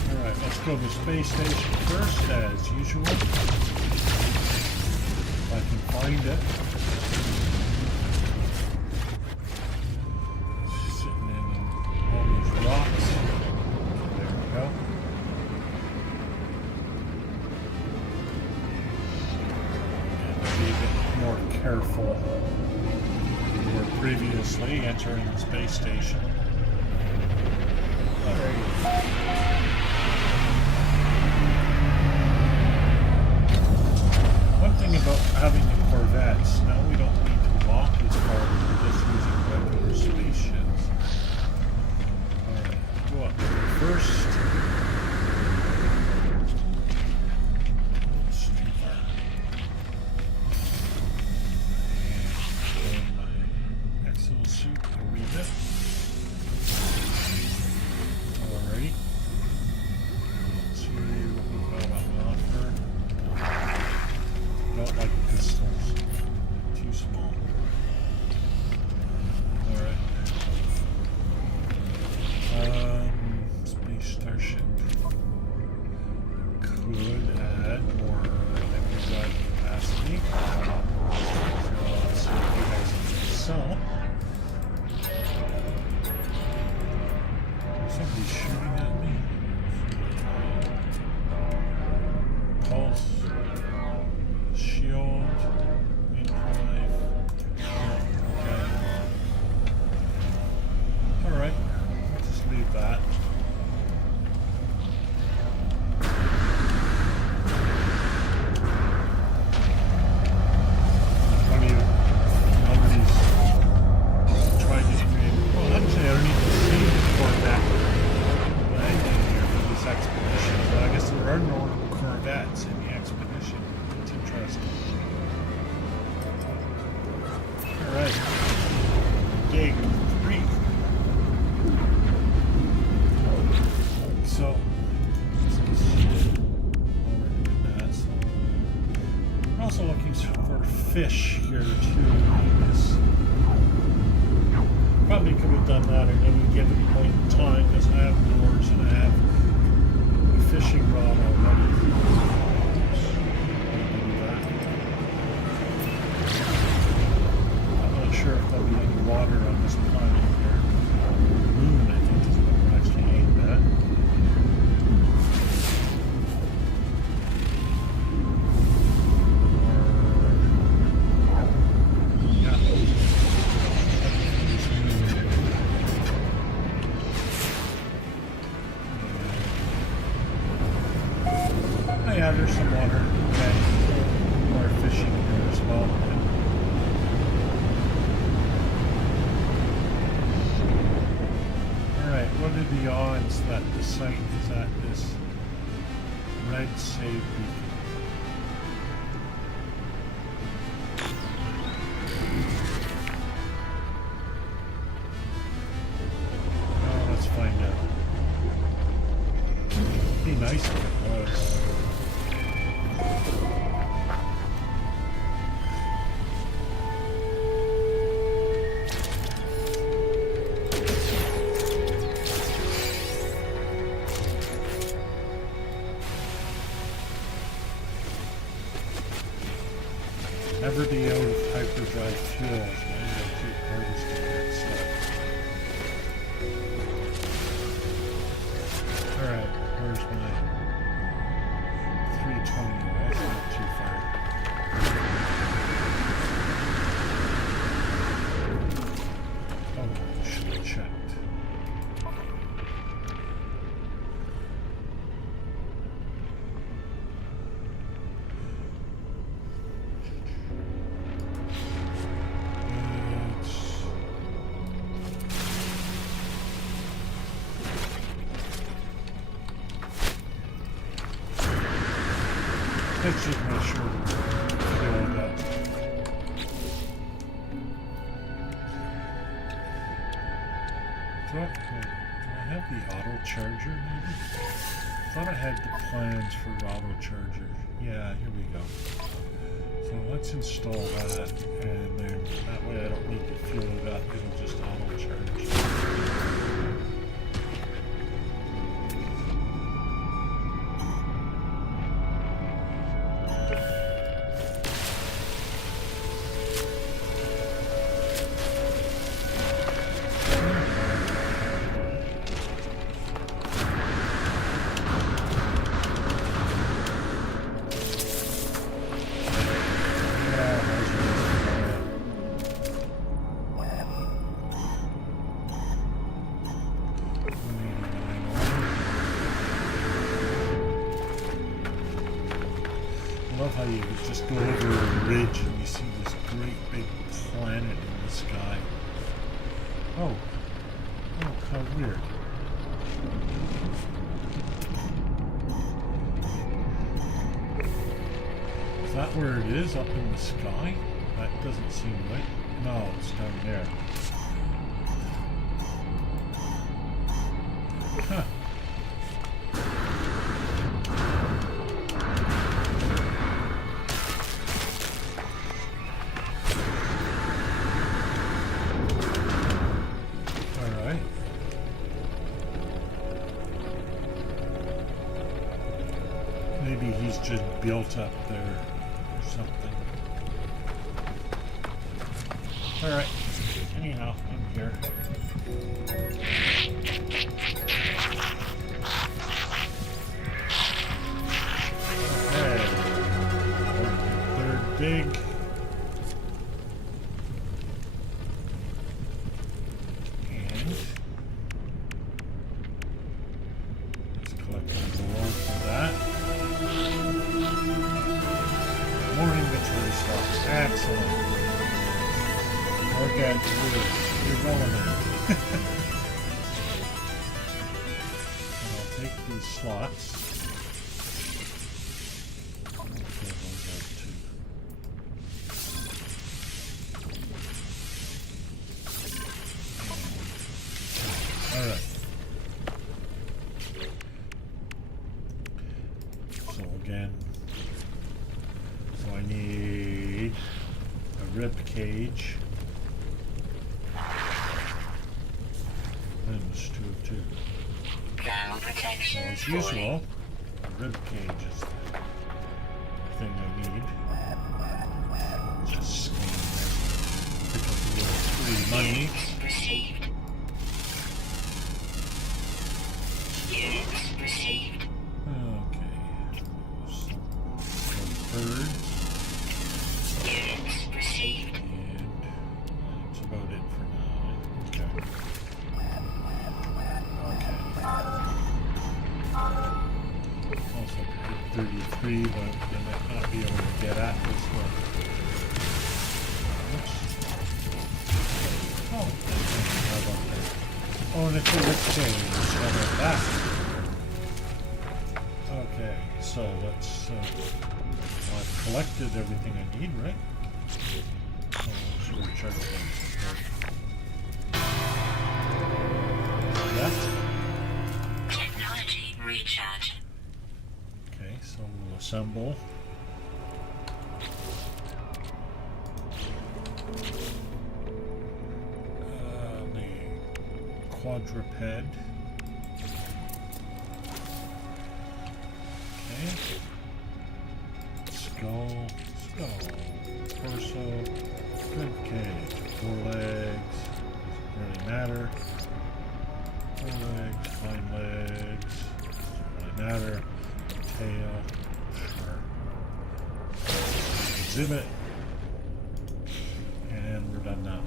Alright, let's go to the space station first, as usual. I can find it. It's sitting in all these rocks. There we go. And be a bit more careful than we were previously entering the space station. Oh, there you go. One thing about having the Corvettes, now we don't need to walk as far as we're just using regular spaceships. Alright, go up here first. Oops, too far. And my exosuit a wee bit. Alrighty. Let's see what we've got on offer. I don't like pistols. Too small. Alright. Space Starship. Could add more hyperdrive capacity. So let's see what you guys can sell. Somebody's shooting at me. Pulse. Shield, midwife. Okay. Alright, I'll just leave that. Funny, nobody's tried to create. Well, actually, I don't even see Corvette landing here for this expedition, but I guess there are no Corvettes in the expedition. Interesting. Alright. Dig 3. So, we're also looking for fish here too. Probably could have done that at any given point in time because I have lures and I have a fishing rod already. Sure if there'll be any water on this planet here. Moon, I think, is what we're actually aimed at. Yeah. Oh yeah, there's some water. Okay. More fishing here as well. What are the odds that the site is at this red save beacon? Oh, let's find out. It'd be nice if it was. Never be out of hyperdrive fuels when you keep harvesting that stuff. Alright, where's my 320? That's not too far. Let's just make sure we're filled up. Do I have the auto charger maybe? I thought I had the plans for auto charger. Yeah, here we go. So let's install that, and then that way I don't need to fuel it up, it'll just auto charge. I love how you just go over a ridge and you see this great big planet in the sky. Oh, how weird. Is that where it is, up in the sky? That doesn't seem right. No, it's down there. Huh. Maybe he's just built up there or something. Alright, anyhow, I'm here. Okay. Third dig. And let's collect the gold for that. More inventory slots. Excellent. Organic wood. Irrelevant. And I'll take these slots. Fill those out too. Alright. So again, I need a rib cage. Limbs too. Thermal protection. So as usual, a rib cage is the thing I need. Just scan there. Pick up a little free money. Received. Units received. Okay. Some birds. Units received. And that's about it for now. Okay. Also hit 33, but they might not be able to get at this one. Oops. Oh, how about that? Oh, and it's a rip change. How about that? Okay, so let's well, I've collected everything I need, right? So let's recharge them. Left. Technology recharge. Okay, so we'll assemble. The quadruped. Okay. Skull. Torso. Rib cage. 4 legs. Doesn't really matter. 4 legs. Hind legs. Doesn't really matter. Tail. Sure. Exhibit. And we're done now.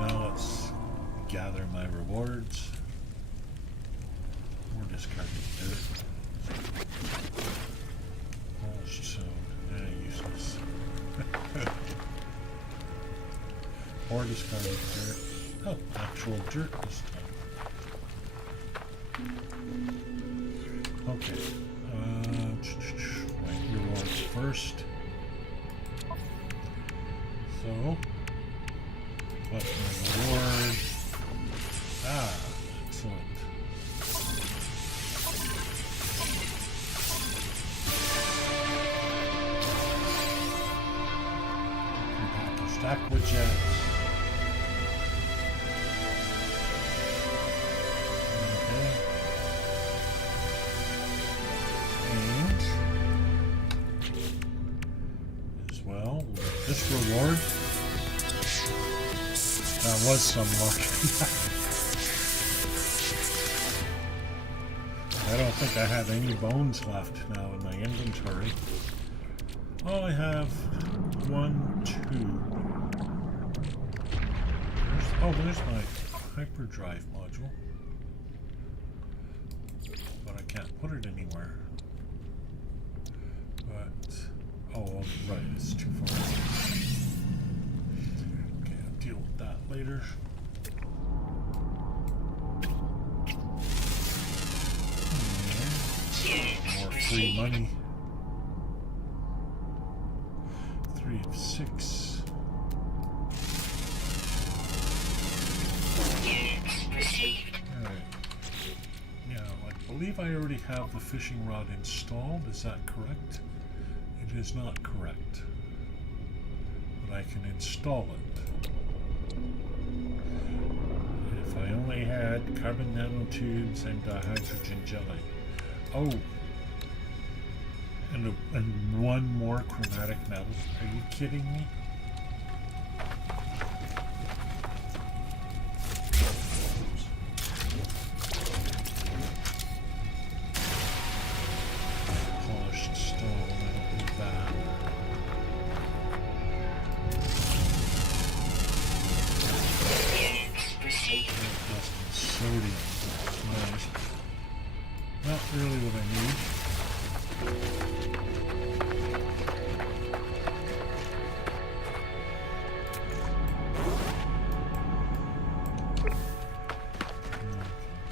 Now let's gather my rewards. Or discard dirt. Polished stone. Useless. Or discarded dirt. Oh, actual dirt this time. Okay. Right, rewards first. So, collect my reward. Ah, excellent. Packaged aquajets. Okay. And as well, this reward. That was some luck. I don't think I have any bones left now in my inventory. Oh, I have 1, 2. There's my hyperdrive module. But I can't put it anywhere. But, oh, right, it's too far. Okay, I'll deal with that later. More free money. 3 of 6. Alright. Yeah, I believe I already have the fishing rod installed. Is that correct? It is not correct. But I can install it. If I only had carbon nanotubes and hydrogen jelly. Oh, and one more chromatic metal. Are you kidding me? Polished stone. I don't need that. Sodium. Nice. Not really what I need.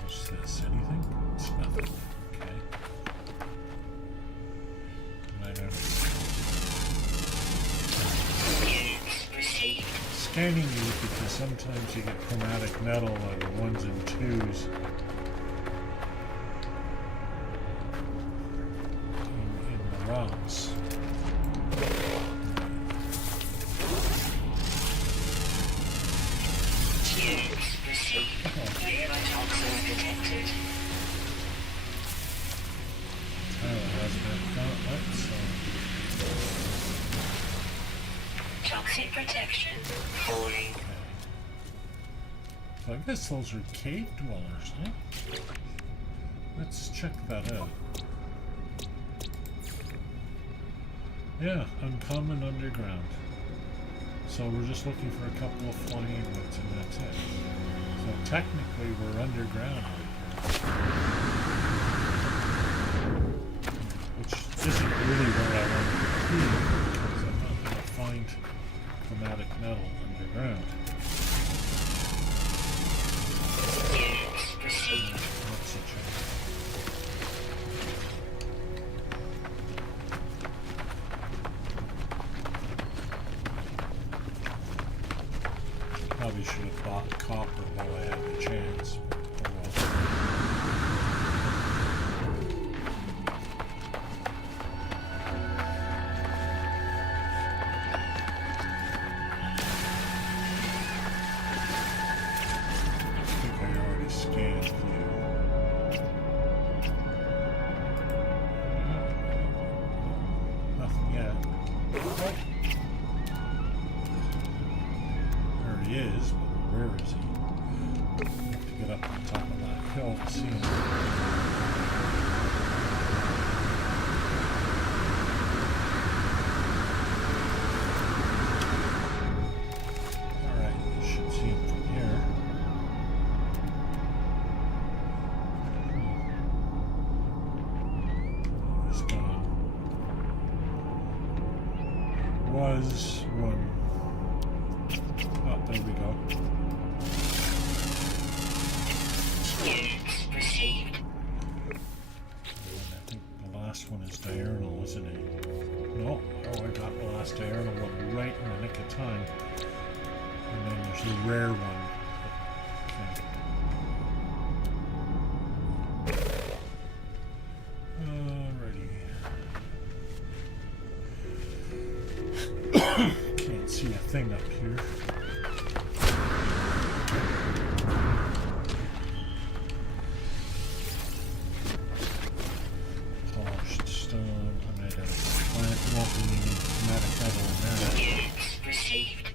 What's this? Anything? It's nothing. Okay. And I don't. Scanning you because sometimes you get chromatic metal on 1s and 2s. Rocks. Toxic protection. Okay. So I guess those are cave dwellers, huh? Let's check that out. Yeah, uncommon underground. So we're just looking for a couple of flying woods and that's it. So technically we're underground right here. Which isn't really where I want to be because I'm not going to find chromatic metal underground. That's a change. Probably should have bought copper while I had the chance. Oh well. I think I already scanned you. Nothing yet. Oh. There he is, but where is he? I have to get up on top of that hill to see him. Alright, you should see him from here. He's gone. Was one. Oh, there we go. last diurnal, isn't it? No. Oh, I got the last diurnal one right in the nick of time. And then there's the rare one. Okay. Alrighty. Can't see a thing up here. Polished stone. I made a plant. Won't be needing chromatic metal in that. Units received.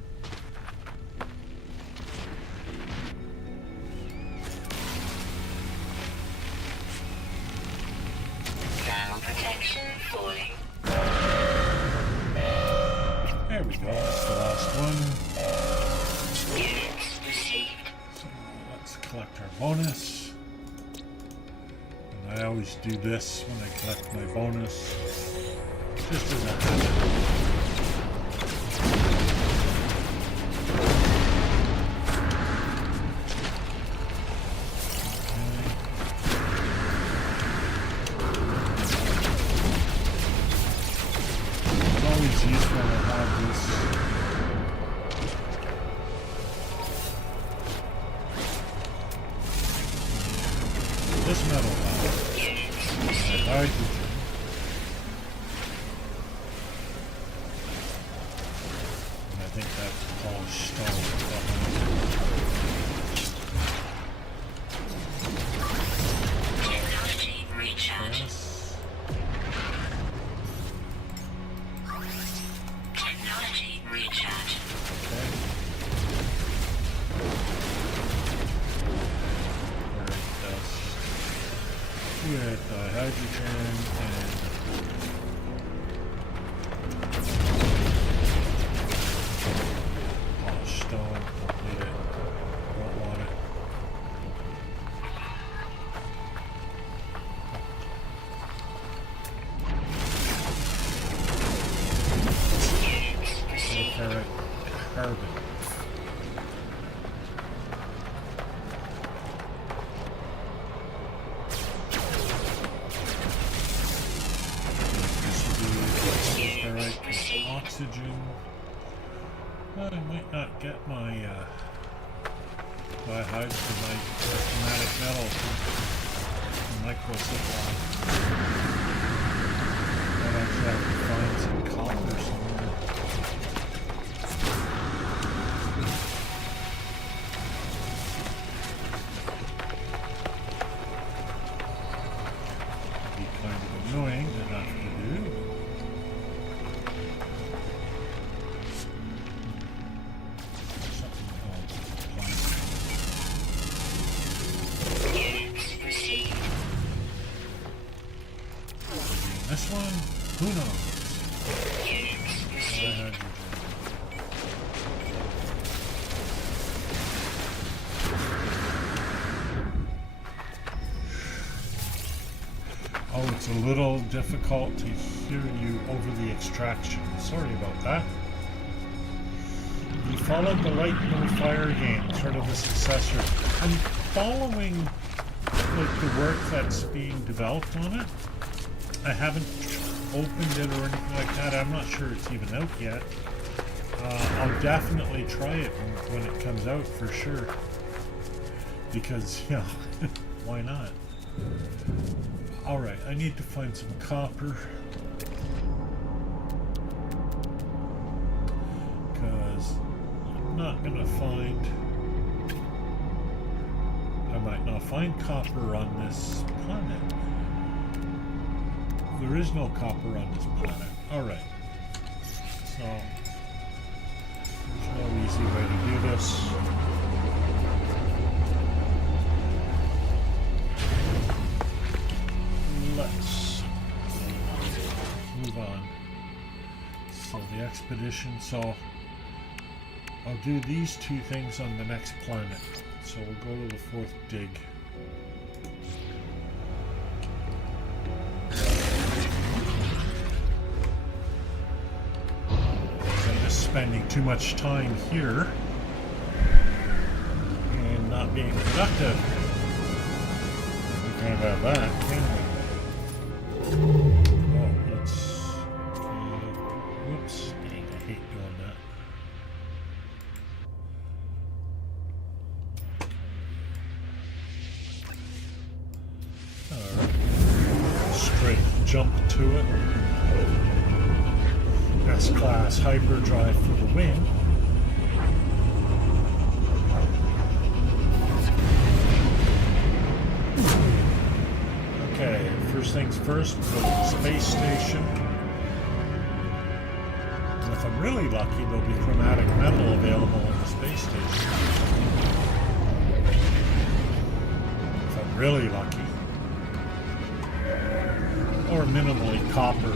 Ground protection falling. There we go. That's the last one. Units received. So let's collect our bonus. And I always do this when I collect my bonus. Just as a habit. It's always useful to have this. This metal valve. Units received. Hydrogen. And I think that's polished Technology recharge. stone. Technology recharge. Okay. Alright, dust. With hydrogen and polished stone. Don't need it. Don't want it. Units received. Ferric carbon. Ferric Received. oxygen. Well, I might not get my hydrogen, my chromatic metal from micro supply. Might actually have to find some copper somewhere. It'd be kind of annoying to have to do. Something called plastic. Units received. Maybe in this one? Who knows? Units received. Hydrogen. Oh, it's a little difficult to hear you over the extraction. Sorry about that. You followed the Light No Fire game, sort of the successor. I'm following like the work that's being developed on it. I haven't opened it or anything like that. I'm not sure it's even out yet. I'll definitely try it when it comes out for sure. Because, you know, why not? Alright, I need to find some copper. Because I'm not going to find... I might not find copper on this planet. There is no copper on this planet. Alright. So, there's no easy way to do this. Let's move on. So the expedition, so I'll do these two things on the next planet. So we'll go to the fourth dig. I'm just spending too much time here and not being productive. We can't have that, can we? Oh. jump to it. S-Class hyperdrive for the win. Okay, first things first, we'll go to the space station. And if I'm really lucky, there'll be chromatic metal available on the space station. If I'm really lucky. Or minimally copper.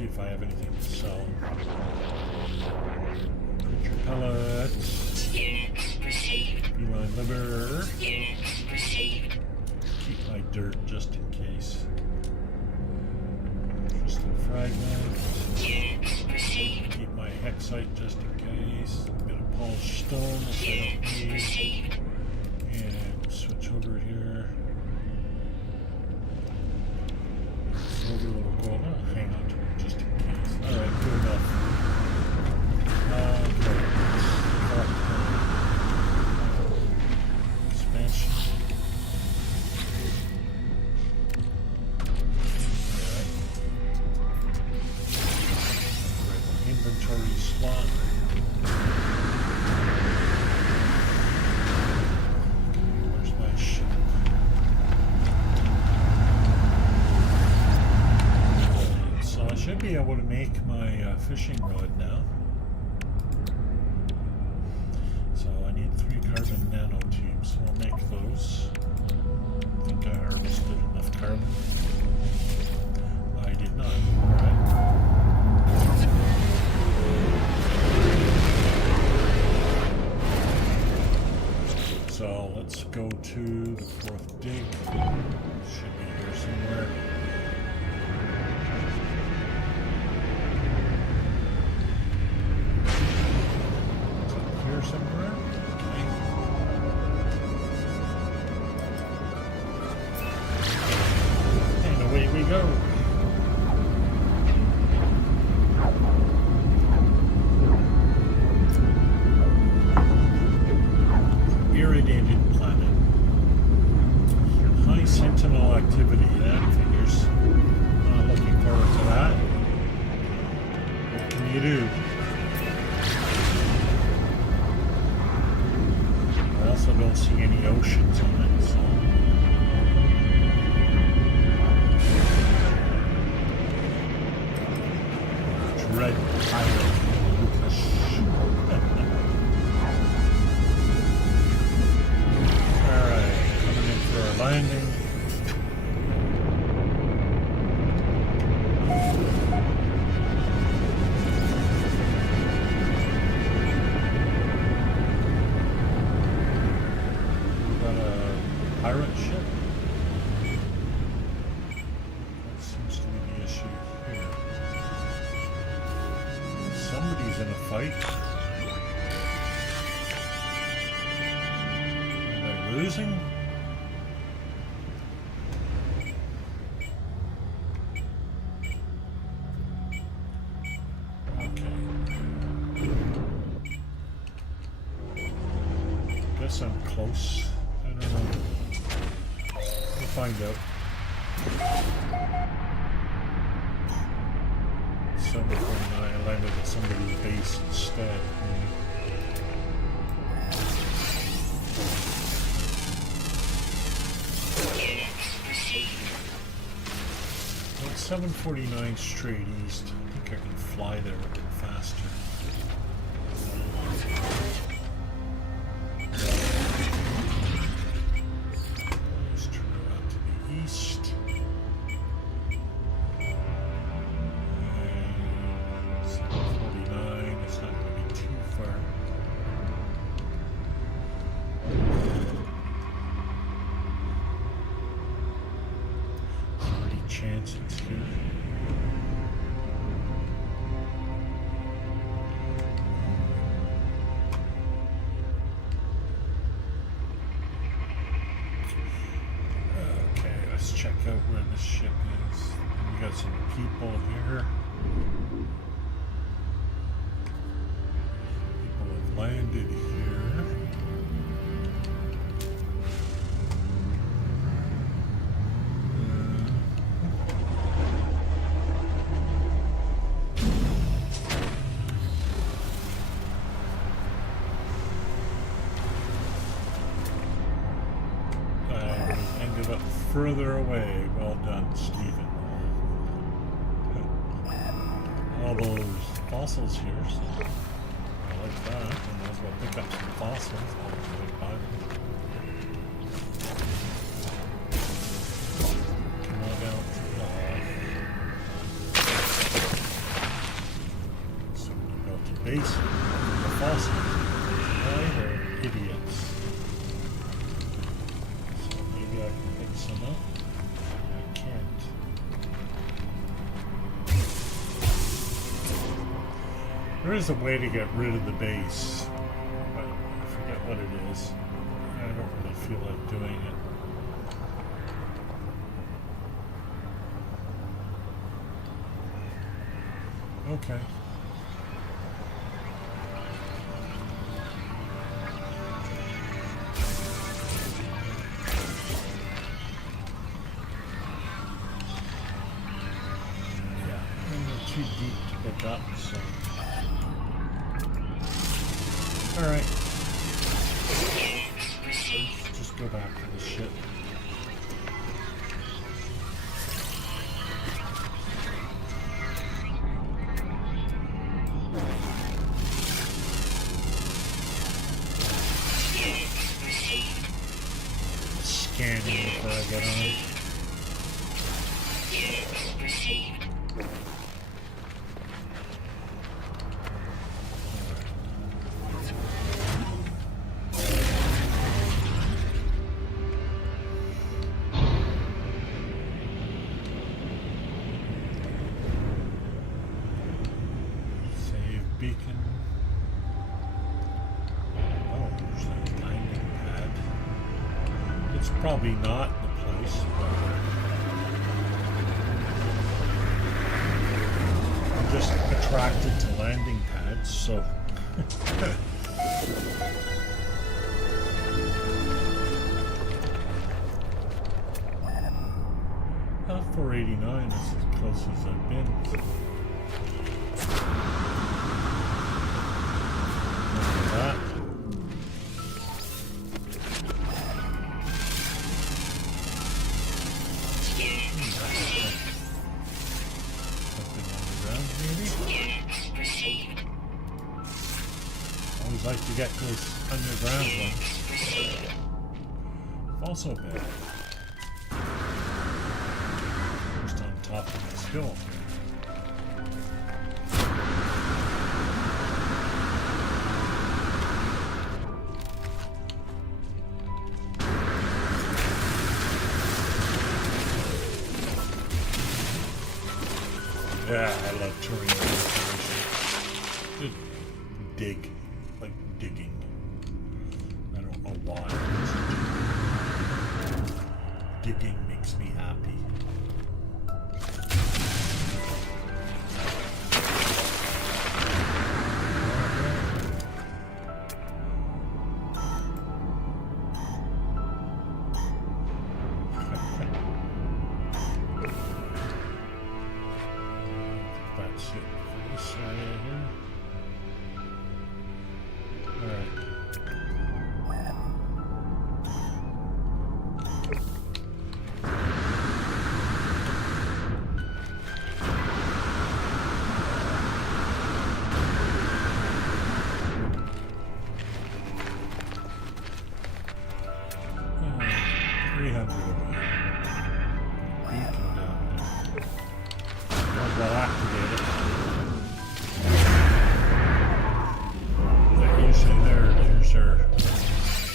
If I have anything to sell. Creature pellets. Units received. Beeline liver. Units received. Keep my dirt just in case. Crystal fragment. Units received. Keep my hexite just in case. A bit of polished stone which I don't Units need. received. And switch over here. Silver little gold. Oh, hang on to it just in case. Alright, good enough. Okay. Expansion. Alright. Inventory slot. Where's my ship? So I should be able to make my fishing rod now. So I need 3 carbon nanotubes, so I'll make those. I think I harvested enough carbon. I did not. Alright. So let's go to the 4th dig. Should be here somewhere. Somewhere. Okay. And away we go. Irradiated planet. High sentinel activity. That figures. Not looking forward to that. What can you do? I also don't see any oceans on it, so. Dread pirate Lucas. Alright, coming in for our landing. Pirate ship? That seems to be the issue here. Somebody's in a fight. Am I losing? Okay. Guess I'm close. I don't know. We'll find out. December 29, I landed at somebody's base instead. Well, it's 7:49 straight east. I think I can fly there a bit faster. check out where the ship is. We got some people here. People have landed here. Further away. Well done, Stephen. All those fossils here, so I like that. I might as well pick up some fossils. I'll right by them. Come on down. So we built a base of the fossils. Why they're idiots. I can pick some up. I can't. There is a way to get rid of the base, but I forget what it is. I don't really feel like doing it. Okay. Too deep to pick up, so. Alright. Let's just go back to the ship. Scanning before I get on. Beacon. Oh, there's a landing pad. It's probably not the place, but I'm just attracted to landing pads, so. 489 is as close as I've been. That. Something underground, maybe? Always like to get those underground ones. Also bad. Just on top of this hill. Yeah, I love terrain manipulation. Dig. Like digging. I don't know why. Digging makes me happy. That's it for this area here. Alright.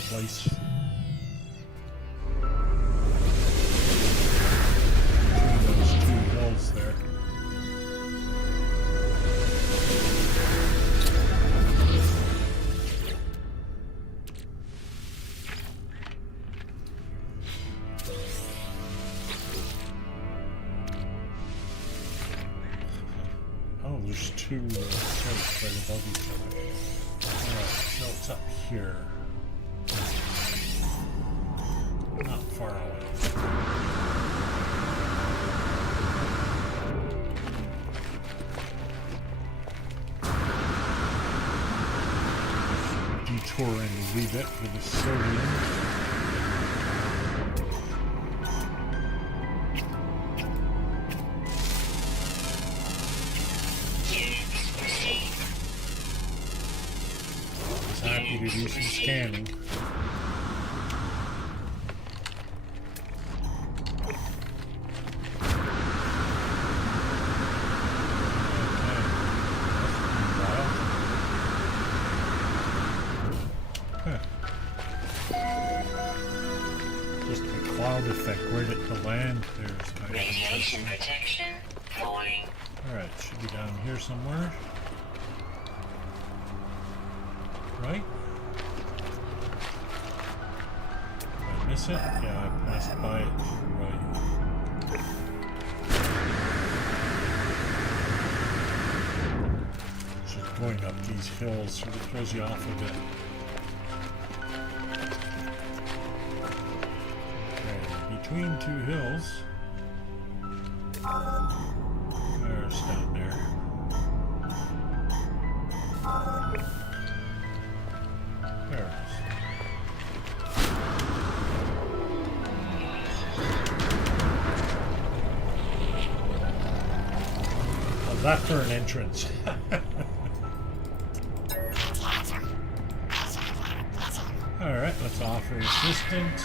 Place. Between those two hills there. two sites right above each other. Alright, so it's up here. Not far away. Detour and leave it for the sodium. Happy to do some scanning. Just a cloud effect right at the land. There's Radiation protection falling. Alright, should be down here somewhere. Right? Did I miss it? Yeah, I passed by it. Right. Just going up these hills sort of throws you off a bit. Okay, between two hills. There's down there. There it is. How's that for an entrance? Alright, let's offer assistance.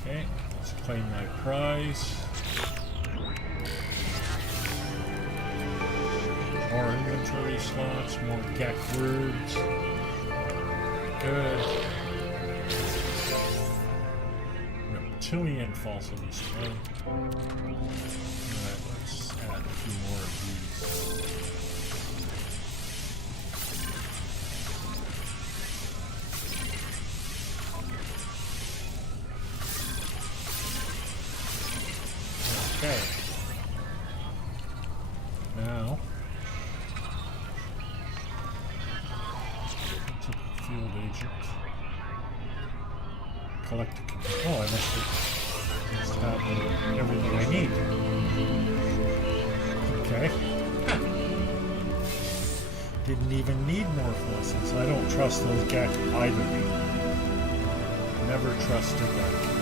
Okay, let's claim my prize. More inventory slots, more GEC words. Good. Reptilian fossil display. Alright, let's add a few more of these. Okay. Now, field agent. Collect a computer. Oh, I must have everything I need. Okay. Didn't even need more fossils. I don't trust those GEC either. Never trust a GEC.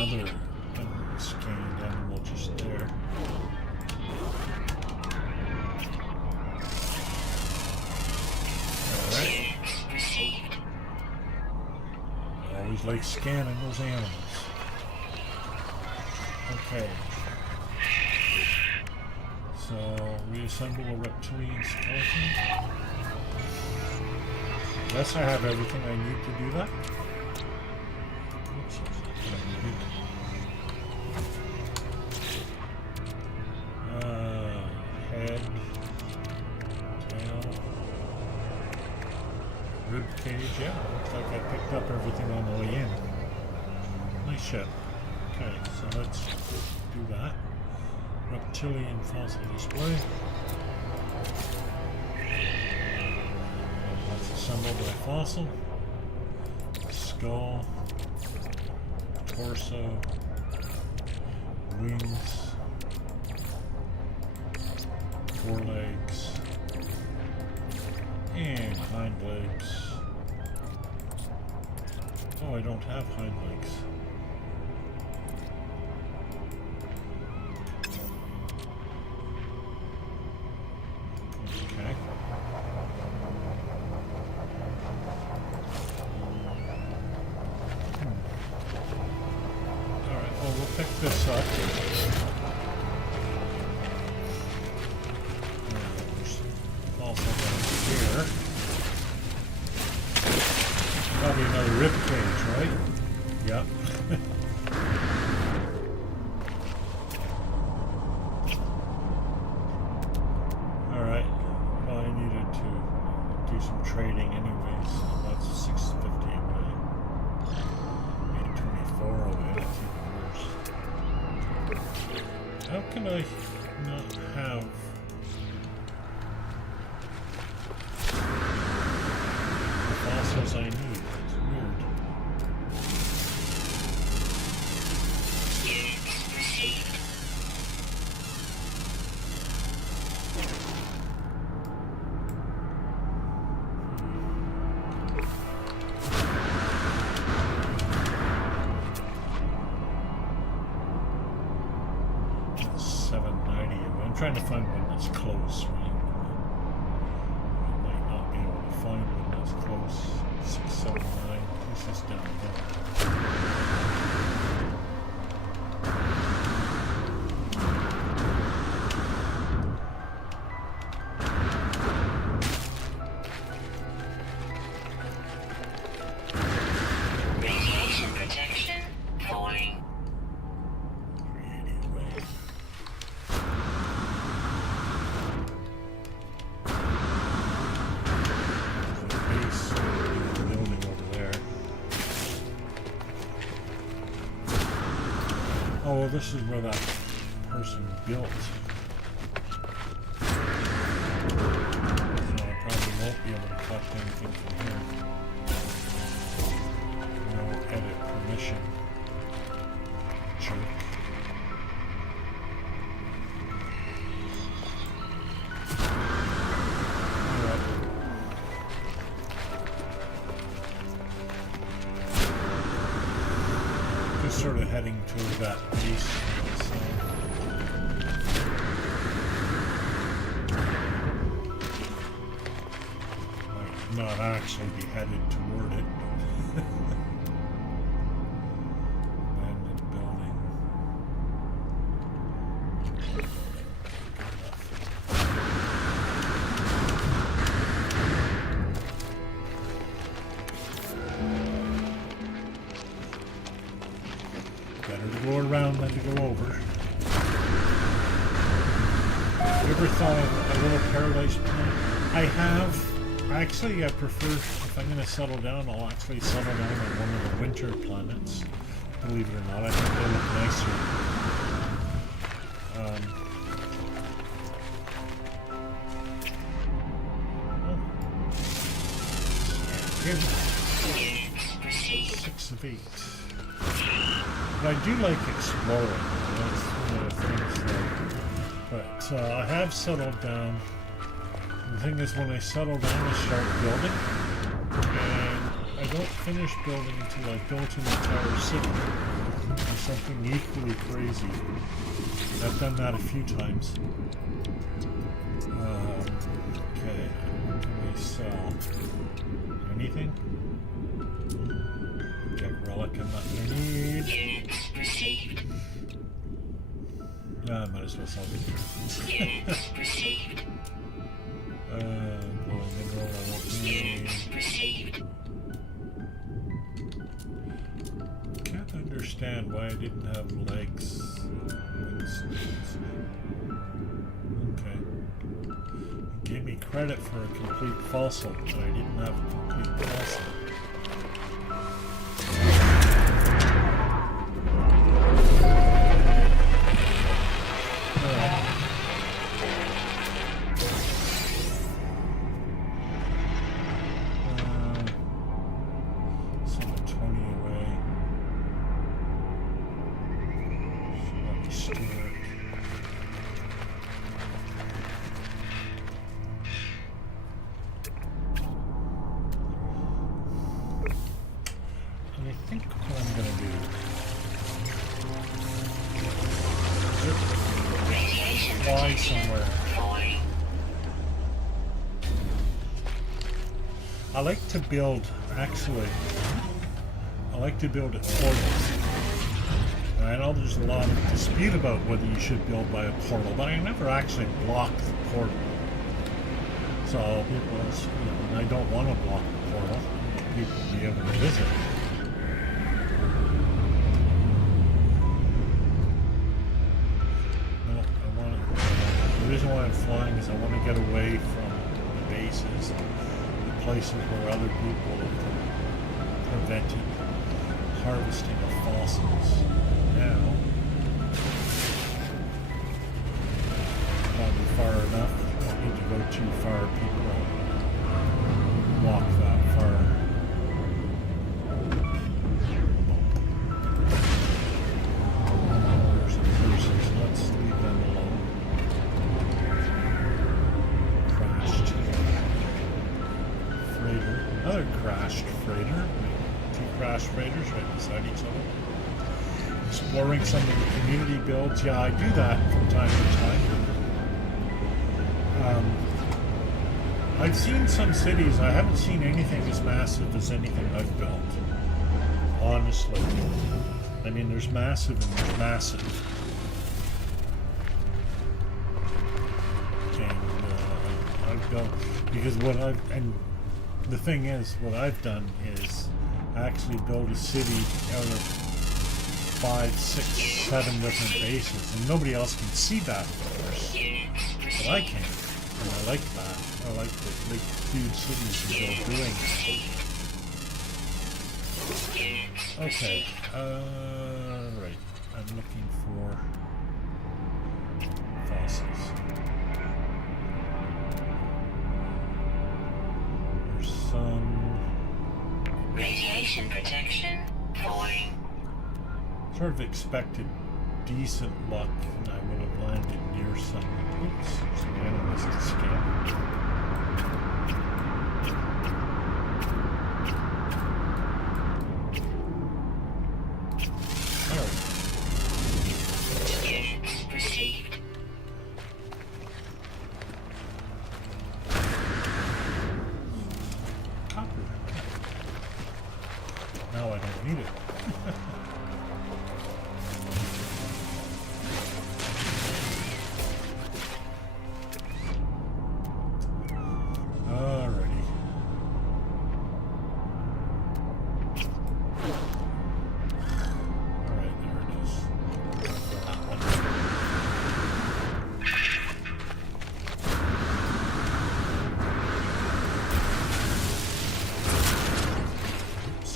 Another scanned animal just there. Alright. I always like scanning those animals. Okay. So, reassemble a reptilian skeleton. Guess I have everything I need to do that. Oops, head, tail, rib cage. Yeah, looks like I picked up everything on the way in. Nice ship. Okay, so let's do that. Reptilian fossil display. Let's assemble the fossil. Skull, torso, wings, forelegs, and hind legs. Oh, I don't have hind legs. Okay. Alright, well, we'll pick this up. There's also down here. Probably another rib cage, right? Yep. to do some trading anyways. So that's 650 away. 824 away. That's even worse. How can I not have the fossils I need? It's weird. Trying to find one that's close, right? I might not be able to find one that's close. 679. This is down Radiation protection falling. 380 away. Oh, well, this is where that person built. So I probably won't be able to collect anything from here. No edit permission. Jerk. Sort of heading toward that base. So. Might not actually be headed toward it. Abandoned building. Better to go around than to go over. You ever thought of a little paradise planet? I have. Actually, I prefer, if I'm going to settle down, I'll actually settle down on one of the winter planets. Believe it or not, I think they look nicer. Six of 8. But I do like exploring. That's one of the things that, but I have settled down. The thing is, when I settle down, I start building, and I don't finish building until I've built an entire city or something equally crazy. I've done that a few times. Okay, what can we sell? Anything? Get relic I'm not gonna need. Units received. Yeah, I might as well sell it. Units received. Glowing mineral I won't need. Units received. Can't understand why I didn't have legs. Okay. It gave me credit for a complete fossil, but I didn't have a complete fossil. I like to build, actually, I like to build at portals. I know there's a lot of dispute about whether you should build by a portal, but I never actually block the portal. So people, and I don't want to block the portal. People will be able to visit. No, I want to, the reason why I'm flying is I want to get away from the base places where other people have prevented harvesting of fossils. Now, probably far enough. Don't need to go too far. People don't walk that far. There's a person, so let's leave them alone. Crashed freighter. Another crashed freighter. Two crashed freighters right beside each other. Exploring some of the community builds. Yeah, I do that from time to time. I've seen some cities. I haven't seen anything as massive as anything I've built. Honestly. I mean, there's massive and there's massive. And I've built, because and the thing is, what I've done is actually build a city out of 5, 6, 7 different bases, and nobody else can see that, of course, but I can, and I like that. I like the big, huge cities and go doing that. Okay, right, I'm looking for fossils. There's some Radiation protection falling. sort of expected decent luck, and I would have landed near some. Oops, some animals to scan. Units received. Copper. Now I don't need it. Alrighty. Alright, there it is. That one. Oops.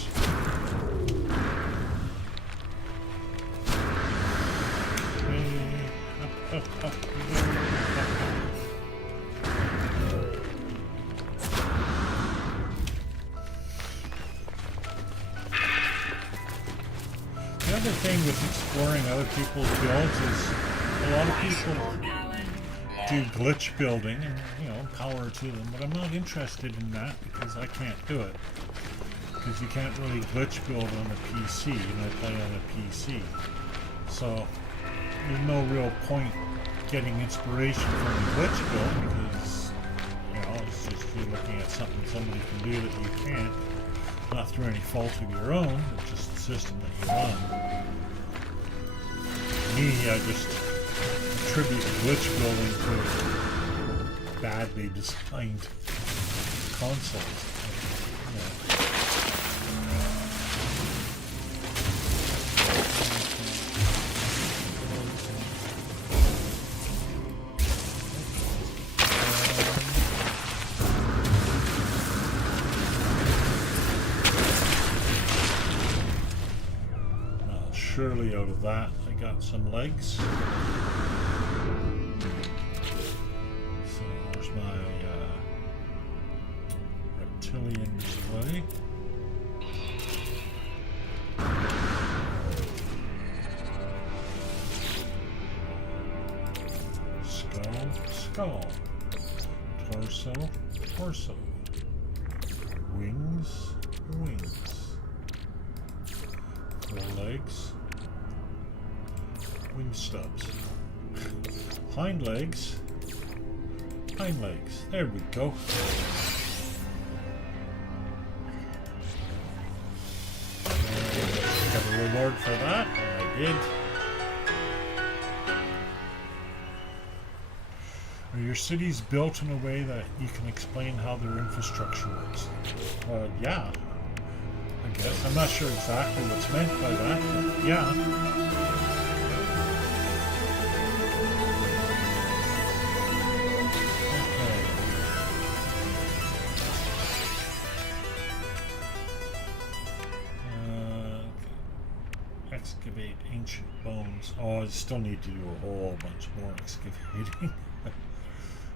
The other thing with exploring other people's builds is a lot of people do glitch building, and power to them, but I'm not interested in that because I can't do it. Because you can't really glitch build on a PC, and I play on a PC. So there's no real point getting inspiration from a glitch build because it's just you're looking at something somebody can do that you can't. Not through any fault of your own, it's just the system that you run. Me, I just attribute glitch building to badly designed consoles. Surely out of that I got some legs. So there's my reptilian display. Skull. Torso. Wings. 4 legs. Wing stubs. Hind legs. There we go. Got a reward for that. I did. Are your cities built in a way that you can explain how their infrastructure works? Yeah. I guess. I'm not sure exactly what's meant by that, but yeah. excavate ancient bones. Oh, I still need to do a whole bunch more excavating.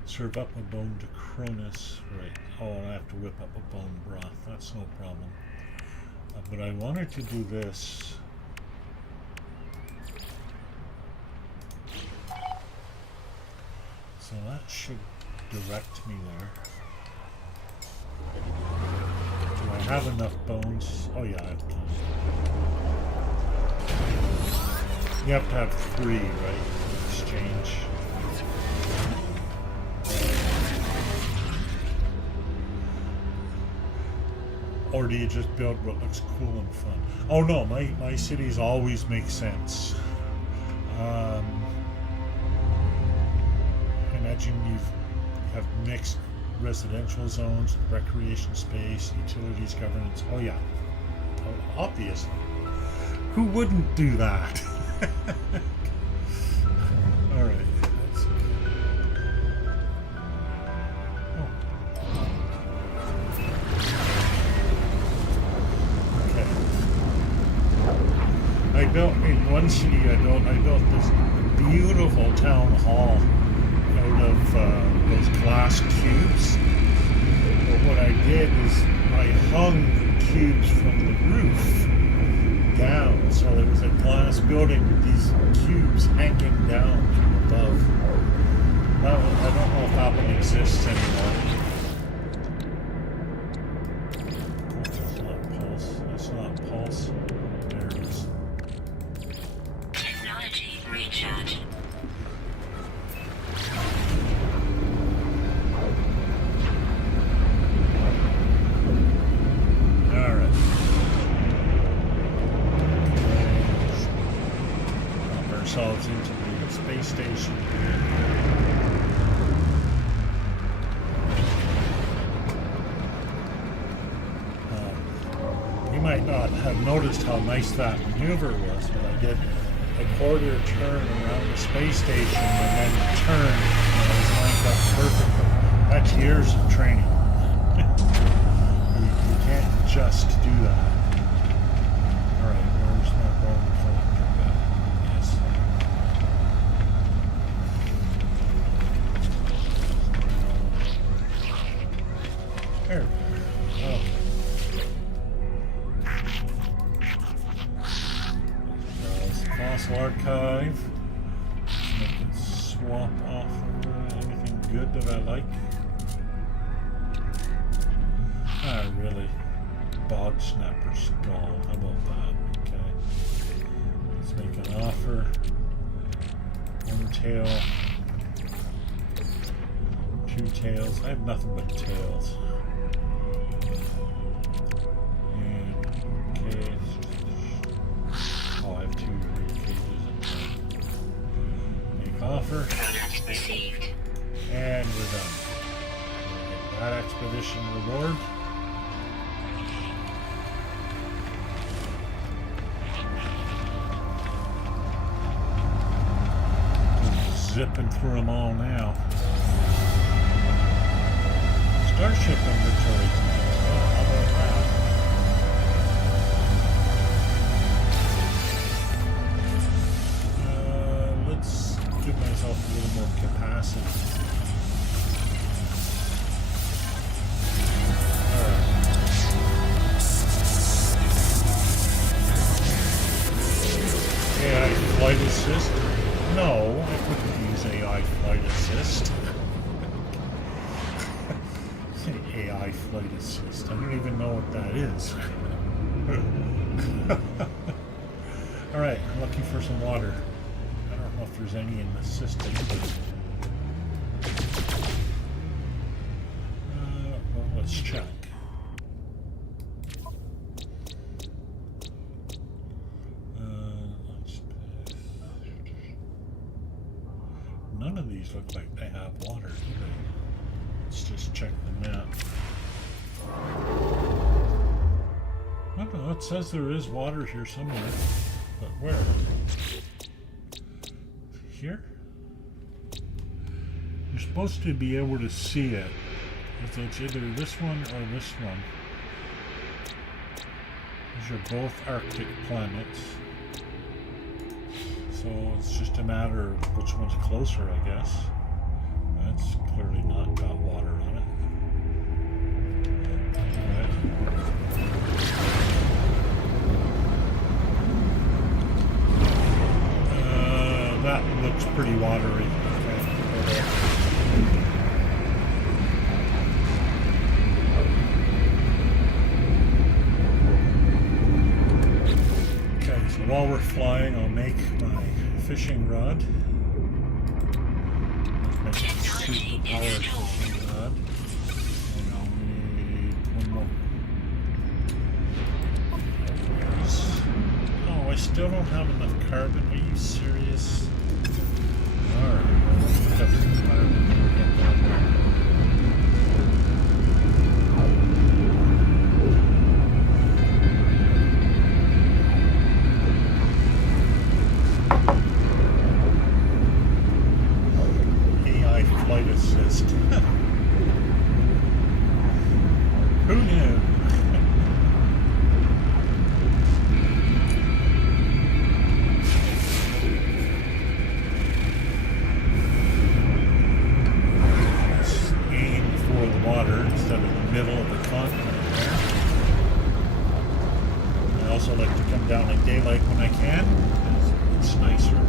Serve up a bone to Cronus. Right. Oh, and I have to whip up a bone broth. That's no problem. But I wanted to do this. So that should direct me there. Do I have enough bones? Oh yeah, I have plenty. You have to have 3, right? Exchange. Or do you just build what looks cool and fun? Oh no, my cities always make sense. Imagine you have mixed residential zones, recreation space, utilities, governance. Oh yeah, obvious. Who wouldn't do that? All right. I built in one city. I built this beautiful town hall out of those glass cubes. But what I did is I hung the cubes from the roof down, so there was a glass building with these cubes hanging down from above. That one, I don't know if that one exists anymore. That's not pulse. That's not pulse. There it is. Technology recharge. Alright. Drop ourselves into the space station here. You might not have noticed how nice that maneuver was, but I did a quarter turn around the space station and then turn, and I was lined up perfectly. That's years of training. You can't just do that. Alright, where's my bone collector at? Yes. There we go. Okay. Fossil archive. Make it swap off anything good that I like. Ah, really? Bog snapper skull. How about that? Okay. Let's make an offer. One tail. 2 tails. I have nothing but tails. And okay. Oh, I have 2 cages. Make offer. Product received. And we're done. That expedition reward. Zipping through them all now. Starship inventory. Oh, how about that? Let's give myself a little more capacity. AI flight assist? No, I couldn't use AI flight assist. AI flight assist. I don't even know what that is. Alright, I'm looking for some water. I don't know if there's any in the system. Well, let's check. None of these look like they have water, do they? Let's just check the map. I don't know, it says there is water here somewhere. But where? Here? You're supposed to be able to see it. So it's either this one or this one. These are both Arctic planets. So it's just a matter of which one's closer, I guess. That's clearly not got water on it. Alright. That looks pretty watery. Okay, so while we're flying, I'll make my fishing rod. Let's make a super powered fishing rod. And I'll need one more. Oh, I still don't have enough carbon. Are you serious? Alright, well, let's pick up some carbon and get down there. Flight assist. Who knew? Let's aim for the water instead of the middle of the continent there. I also like to come down at daylight when I can. It's nicer.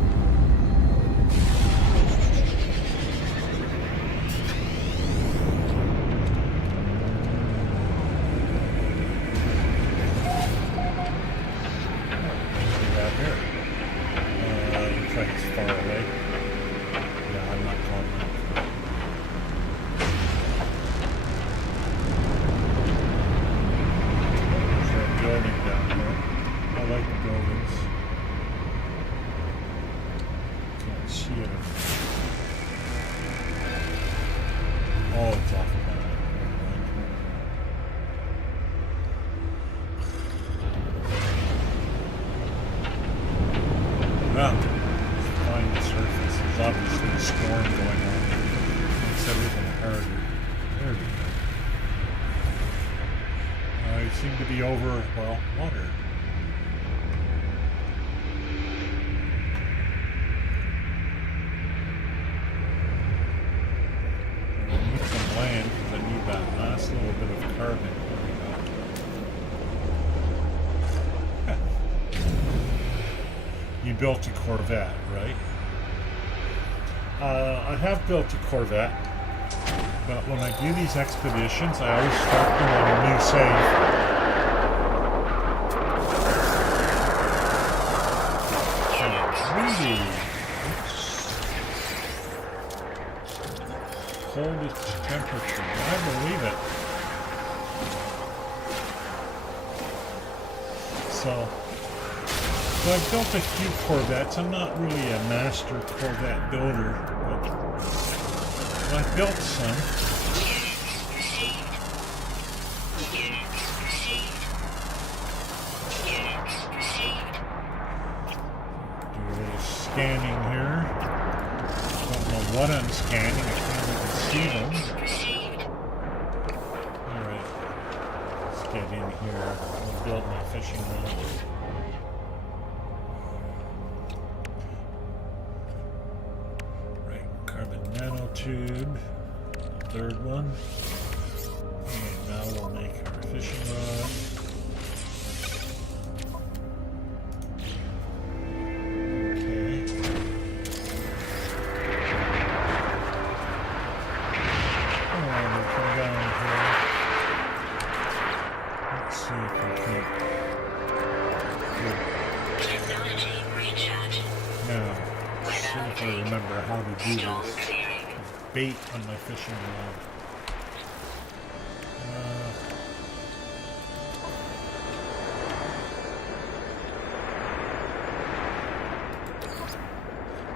Over, well, water. I need some land because I need that last little bit of carbon. There we go. You built a Corvette, right? I have built a Corvette, but when I do these expeditions, I always start them on a new save. Hold its temperature. I believe it. So I've built a few Corvettes. I'm not really a master Corvette builder, but I've built some. Do a little scanning here. Don't know what I'm scanning. I can't even see them. Alright. Let's get in here. I'll build my fishing rod. Right, carbon nanotube. Third one. And now we'll make our fishing rod. Bait on my fishing rod.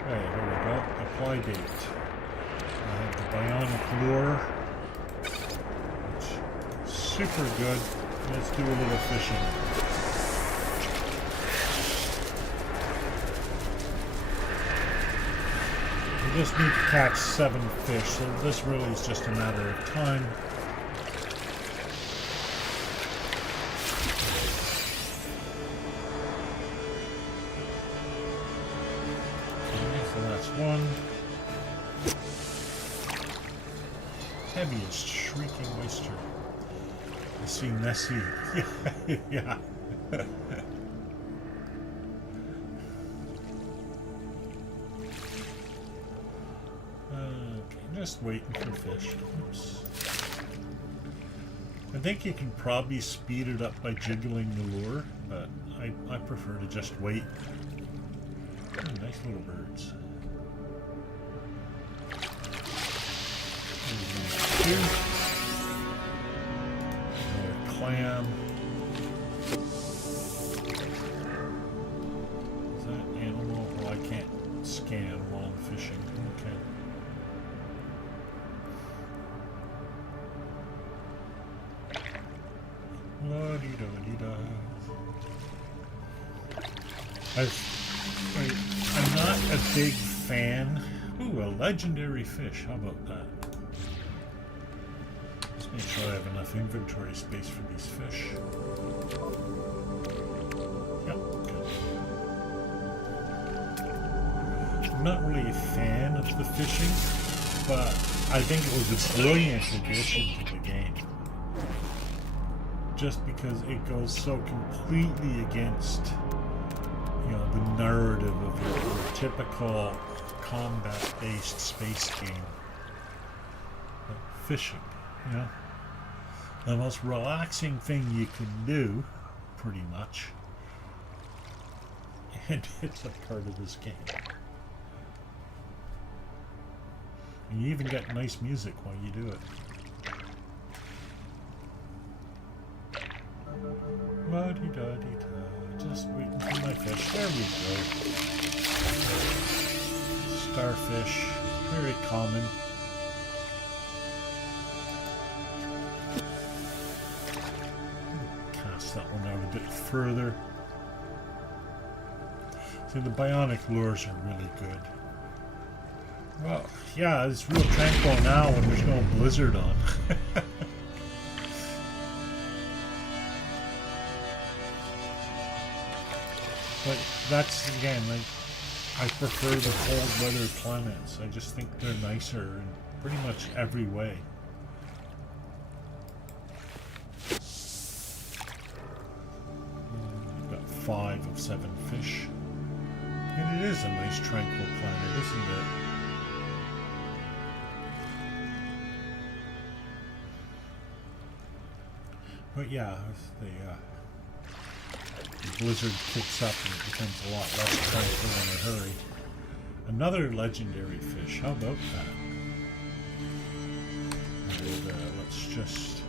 Okay, here we go. Apply bait. I have the bionic lure, which is super good. Let's do a little fishing. We just need to catch 7 fish, so this really is just a matter of time. monster. You see Nessie. Yeah. Okay, just waiting for fish. Oops. I think you can probably speed it up by jiggling the lure, but I prefer to just wait. Oh, nice little birds. Two. Another clam. Is that animal? Well, I can't scan while I'm fishing. Okay. La-dee-da-dee-da. I'm not a big fan. Ooh, a legendary fish. How about that? Let's make sure I have enough inventory space for these fish. Yep, good. I'm not really a fan of the fishing, but I think it was a brilliant addition to the game. Just because it goes so completely against, you know, the narrative of your typical combat-based space game. But fishing, you know, the most relaxing thing you can do, pretty much, and it's a part of this game. And you even get nice music while you do it. La-dee-da-dee-da. Just waiting for my fish. There we go. Starfish. Very common. Cast that one out a bit further. See, the bionic lures are really good. Well, yeah, it's real tranquil now when there's no blizzard on. But that's, again, like, I prefer the cold weather planets. I just think they're nicer in pretty much every way. We've got 5 of 7 fish. And it is a nice tranquil planet, isn't it? But yeah, the blizzard kicks up and it becomes a lot less tranquil in a hurry. Another legendary fish. How about that? And let's just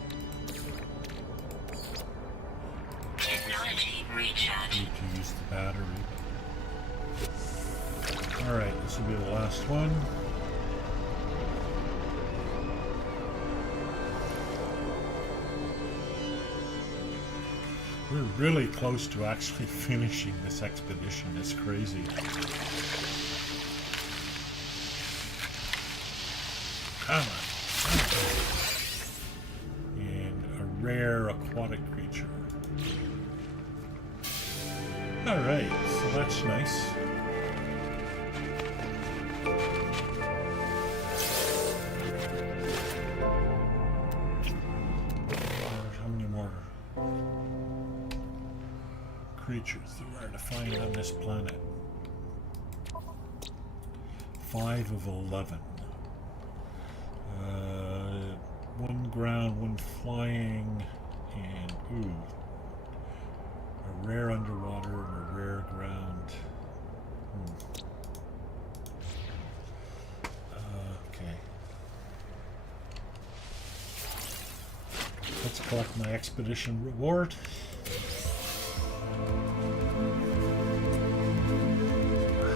Technology recharge. need to use the battery. All right, this will be the last one. We're really close to actually finishing this expedition. It's crazy. Come on. And a rare aquatic creature. Alright, so that's nice. How many more creatures there are to find on this planet? 5 of 11. 1 ground, 1 flying, and ooh, a rare underwater and a rare ground. Okay. Let's collect my expedition reward.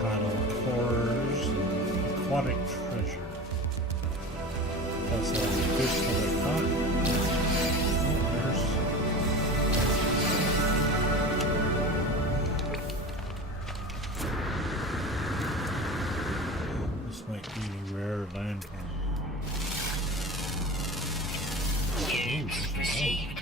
Hadal cores, aquatic treasure. Plus all the fish that I caught. Oh, there's... This might be a rare landform. Units received.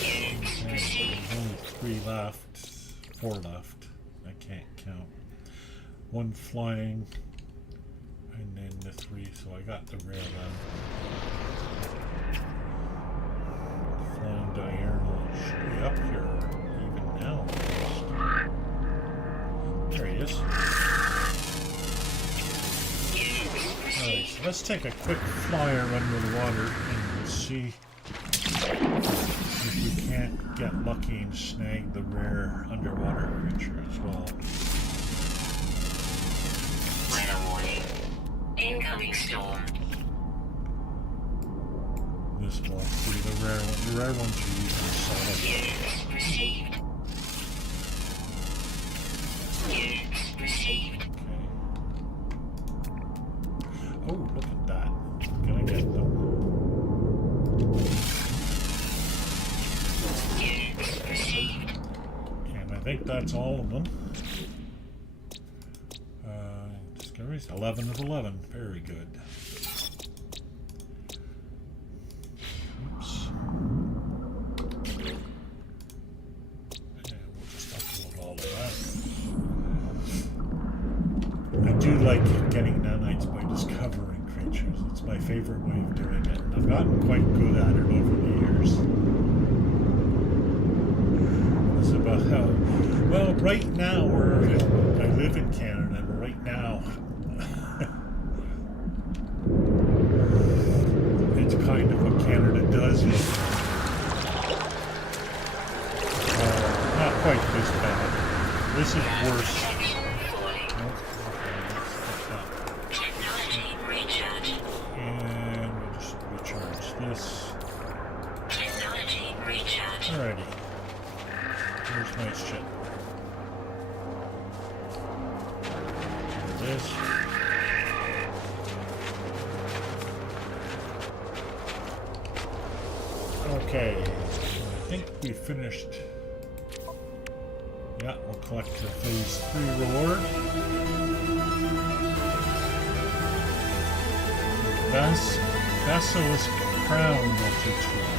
Units received. There's only 3 left. 4 left. I can't count. 1 flying, and then to 3, so I got the rare then. Flying diurnal should be up here even now. There he is. Alright, so let's take a quick flyer under the water and see if we can't get lucky and snag the rare underwater creature as well. Weather warning. Incoming storm. This will be the rare one. The rare ones are usually solid. Units received. Units received. Okay. Oh, look at that. I'm gonna get them. Units received. And I think that's all of them. Discoveries 11 of 11. Very good. Oops. And we'll just upload all of that. I do like getting nanites by discovering creatures. It's my favorite way of doing it. And I've gotten quite good at it over the years. It's about how, well, right now I live in Canada, and right now it's kind of what Canada does is not quite this bad. This is worse. Technology recharge. And we'll just recharge this. Technology recharge. Alrighty. Here's my ship. This. Okay. I think we finished. Yeah, we'll collect the phase 3 reward. Basilisk Crown multi-tool.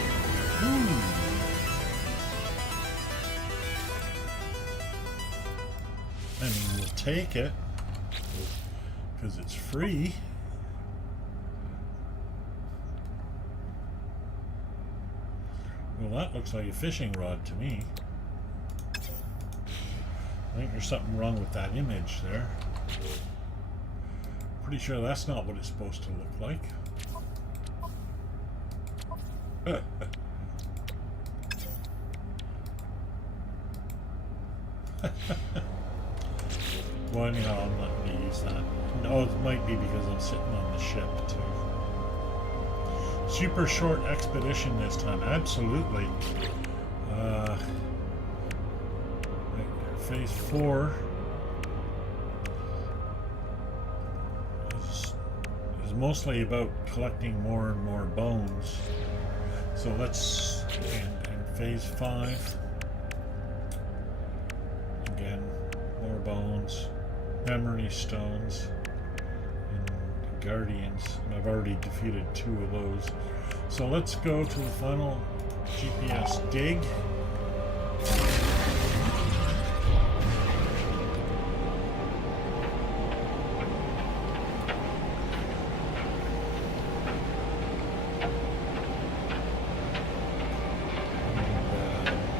I mean, we'll take it because it's free. Well, that looks like a fishing rod to me. I think there's something wrong with that image there. Pretty sure that's not what it's supposed to look like. Well, anyhow, I'm not going to use that. No, it might be because I'm sitting on the ship, too. Super short expedition this time, absolutely. Phase 4 is mostly about collecting more and more bones. So let's, and phase 5, again, more bones, memory stones, and guardians, and I've already defeated 2 of those. So let's go to the final GPS dig.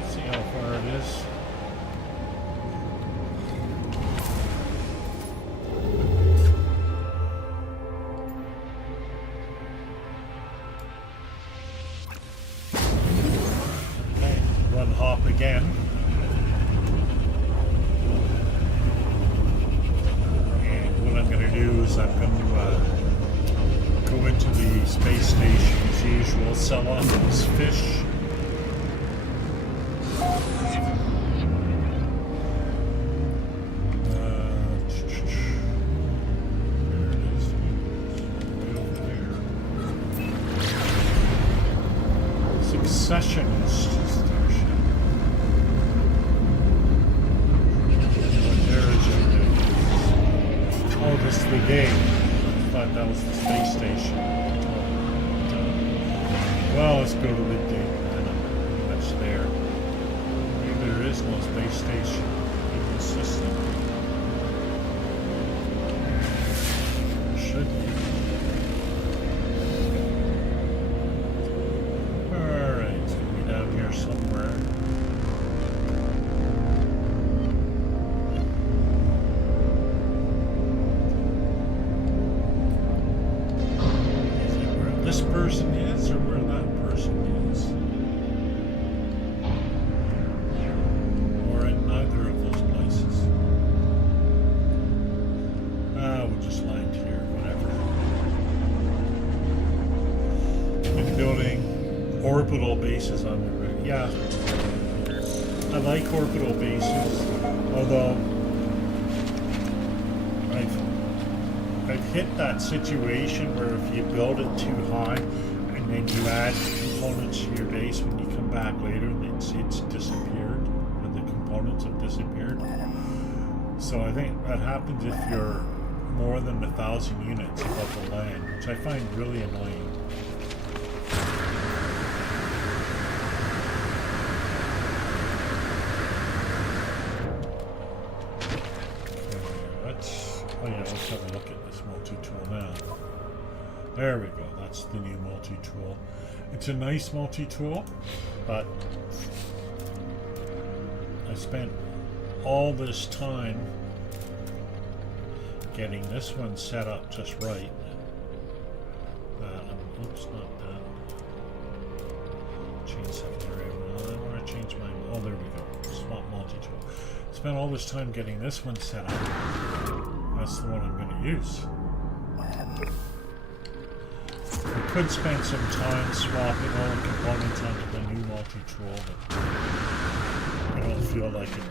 See how far it is. Hop again. And what I'm going to do is I'm going to go into the space station as usual, sell off this fish. There it is. Way over there. Successionist. Oh, this is the game. I thought that was the space station. Well, let's go to the game. I'm pretty much there. Maybe there is no space station in the system. There should be. person is or where that person is. Or in neither of those places. We'll just land here, whatever. Been building orbital bases on the route. Yeah. I like orbital bases, although I've hit that situation where if you build it too high and then you add components to your base, when you come back later, it's disappeared, or the components have disappeared. So I think that happens if you're more than 1,000 units above the land, which I find really annoying. Oh yeah, let's have a look at this multi-tool now. There we go, that's the new multi-tool. It's a nice multi-tool, but I spent all this time getting this one set up just right. Oops, not that. Change secondary. I want to change my... Oh, there we go. Swap multi-tool. Spent all this time getting this one set up. That's the one I'm going to use. I could spend some time swapping all the components onto the new multi-tool, but I don't feel like it.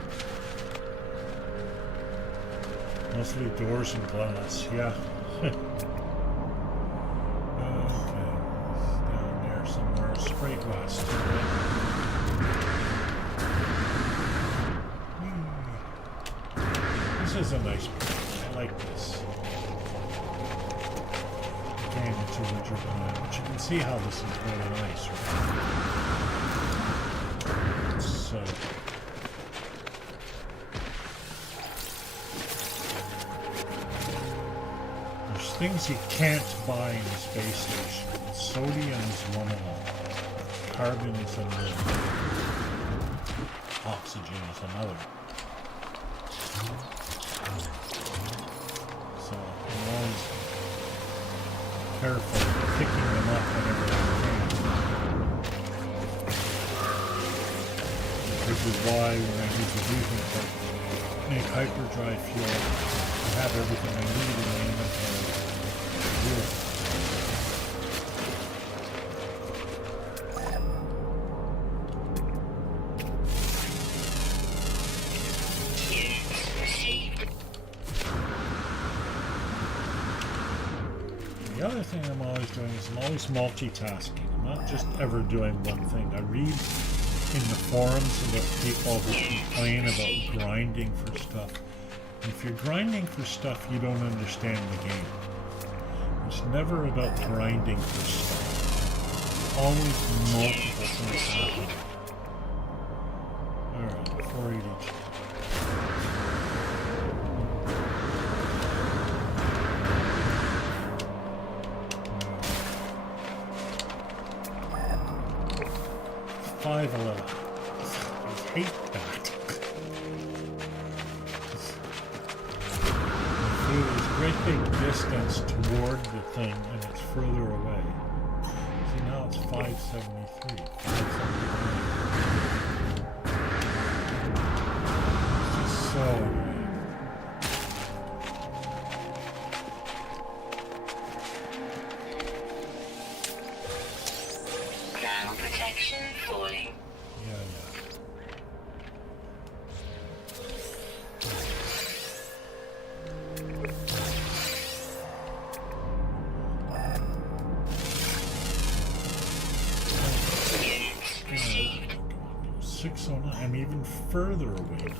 Mostly doors and glass, yeah. Okay, down there somewhere, straight west. This is a nice place. I like this. Again, it's a richer plan, but you can see how this is really nice, right? It's, there's things you can't buy in the space station. Sodium is one of them. Carbon is another. Oxygen is another. So I'm always careful picking them up whenever I can. Which is why when I need to do things like make hyperdrive fuel, I have everything I need in the inventory to do it. The other thing I'm always doing is I'm always multitasking. I'm not just ever doing one thing. I read in the forums about people who complain about grinding for stuff. And if you're grinding for stuff, you don't understand the game. It's never about grinding for stuff. Always multiple things happening. Alright, 482. I hate that. There's a great big distance toward the thing and it's further away. See, now it's 573. 573. It's just so annoying. Ground protection falling. Received. 609. I'm even further away now.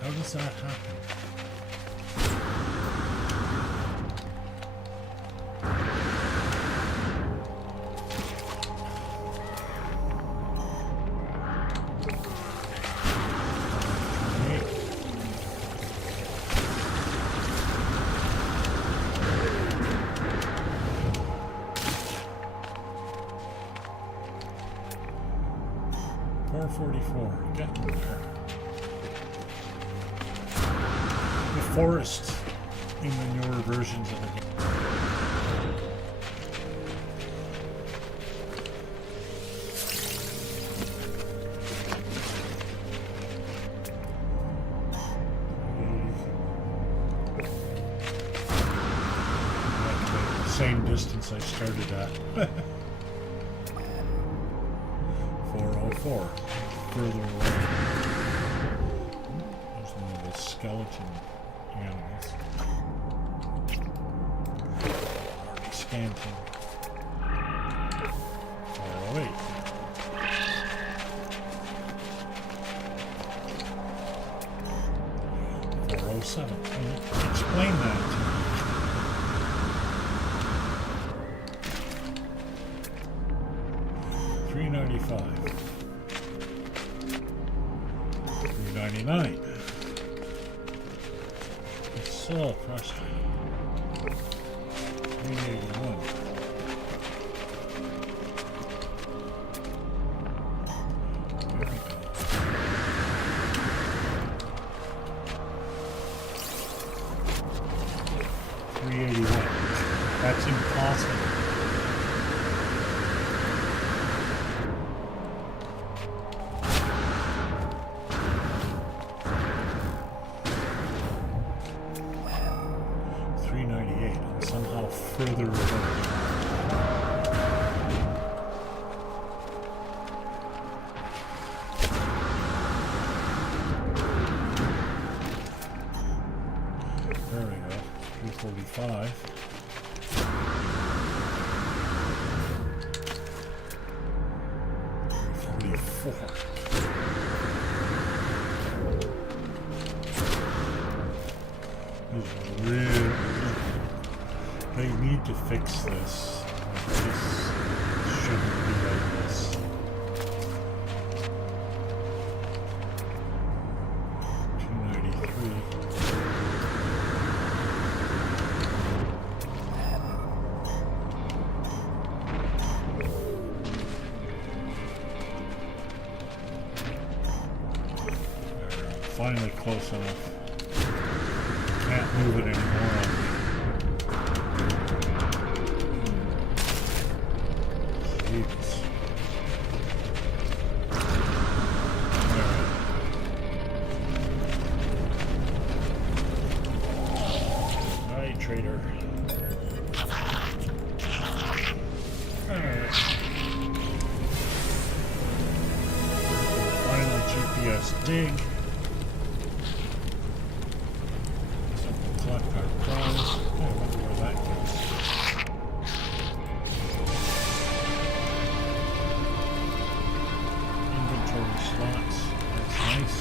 How does that happen? Get there. The forest in the newer versions of the game. same distance I started at. 404. Further away. There's one of the skeleton animals. Already scanned him. 408. 407. Explain that to me. 395. 399. It's so frustrating. 381. There we go. 381. That's impossible. Further away. There we go. 345. 344. This is really. They need to fix this. This shouldn't be like this. $293. Finally close enough. Can't move it anymore. Trader. Alright. Final GPS dig. So we'll collect our prize. I wonder where that goes. Inventory slots. That's nice.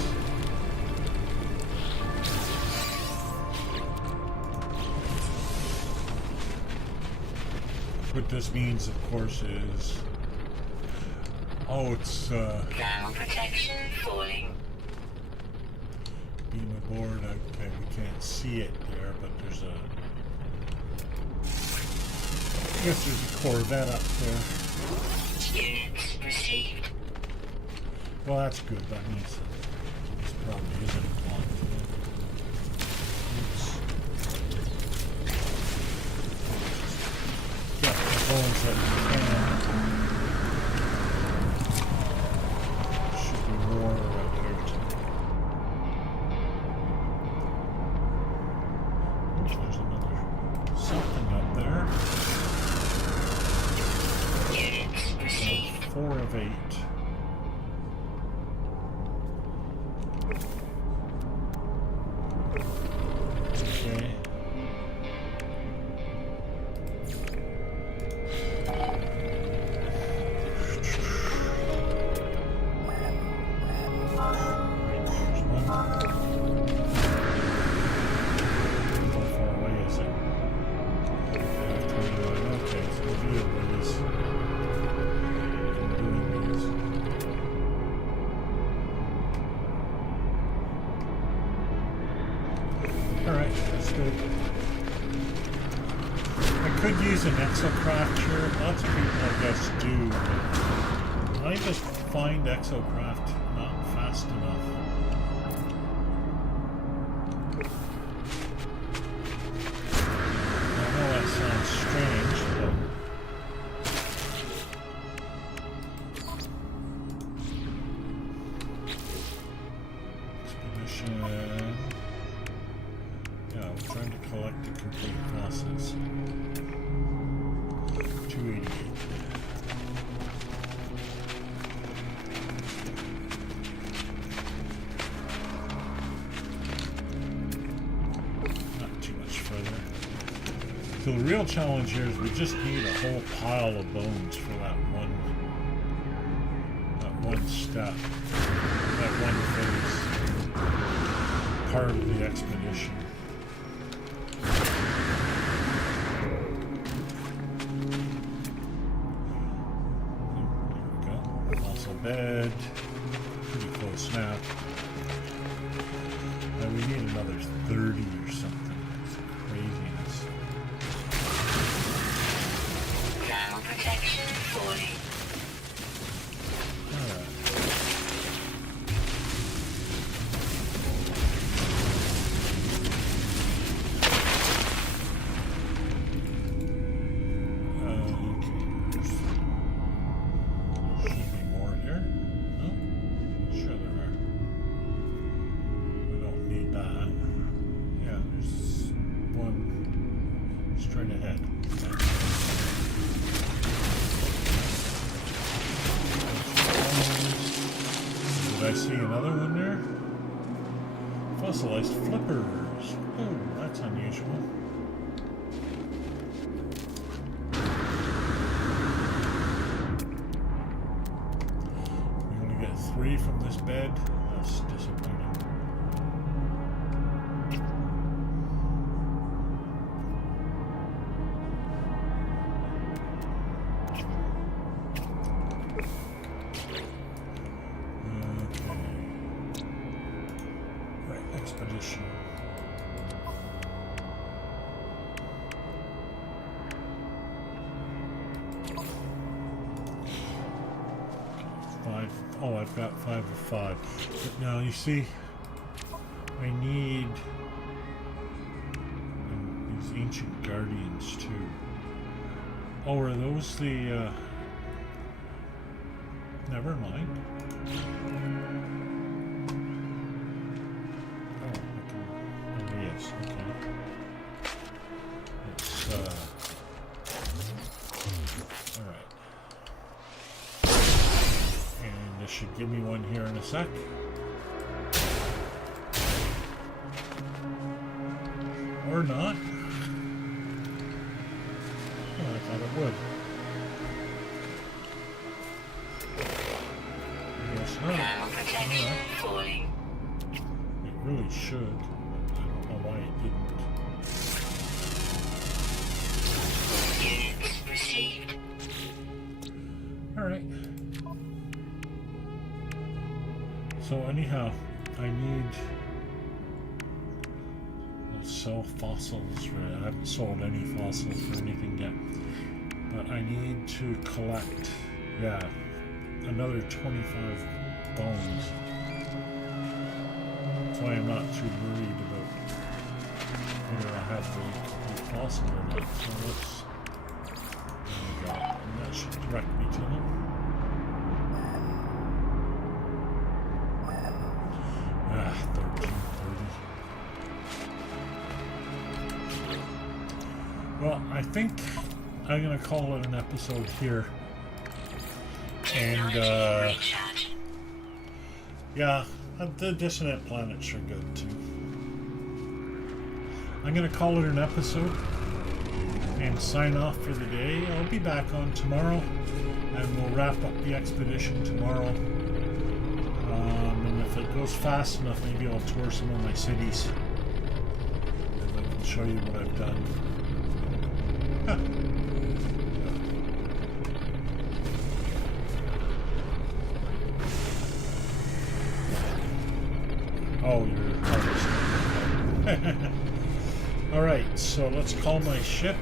What this means, of course, is it's Ground protection falling. beam aboard. Okay, we can't see it there, but there's a. I guess there's a Corvette up there. Units received. Well, that's good. That means this probably isn't blocked. Oops. Get the bones that we can. Should be more right here too. Oops, there's another something up there. Units received. 4 of 8. Okay. There's one. How far away is it? 29. Okay, so we'll do it with this. I'm doing these. Alright, that's good. I could use an exocraft here. Lots of people, I guess, do. But I just find exocraft not fast enough. I know that sounds strange, but expedition. Yeah, I'm trying to collect the complete fossils. real challenge here is we just need a whole pile of bones for that one step, that one phase, part of the expedition. There we go. Also bed. Pretty close now. Now we need another 30 or something. It's craziness. Ground protection falling. Alright. Should be more here. No? Sure there are. We don't need that. Yeah, there's one straight ahead. Okay. Did I see another one there? Fossilized flippers. Oh, that's unusual. We only get 3 from this bed. That's disappointing. Right, expedition. Five. Oh, I've got 5 of 5. But now you see, I need these ancient guardians too. Oh, are those the? Never mind. Oh, yes, okay. It's, alright. And this should give me one here in a sec. Or not. Oh, I thought it would. Guess not. Ground protection falling. It really should. I don't know why it didn't. Units received. Alright. So anyhow, I need... I'll sell fossils. I haven't sold any fossils or anything yet. But I need to collect, yeah, another 25 bones. That's why I'm not too worried about whether I have the fossil or not. So let's... There we go. And that should direct me to them. Ah, 1330. Well, I think I'm going to call it an episode here. And, Recharge. yeah, the dissonant planets are good too. I'm going to call it an episode and sign off for the day. I'll be back on tomorrow and we'll wrap up the expedition tomorrow. And if it goes fast enough, maybe I'll tour some of my cities and I can show you what I've done. Huh. Oh, you're harvesting. Alright, so let's call my ship.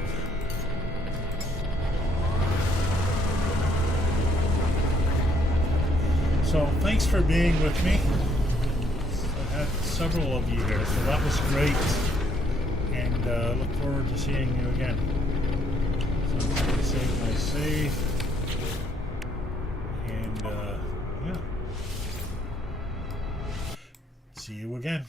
So, thanks for being with me. I had several of you here, so that was great. And look forward to seeing you again. So I'm going to save my save. And, yeah. See you again.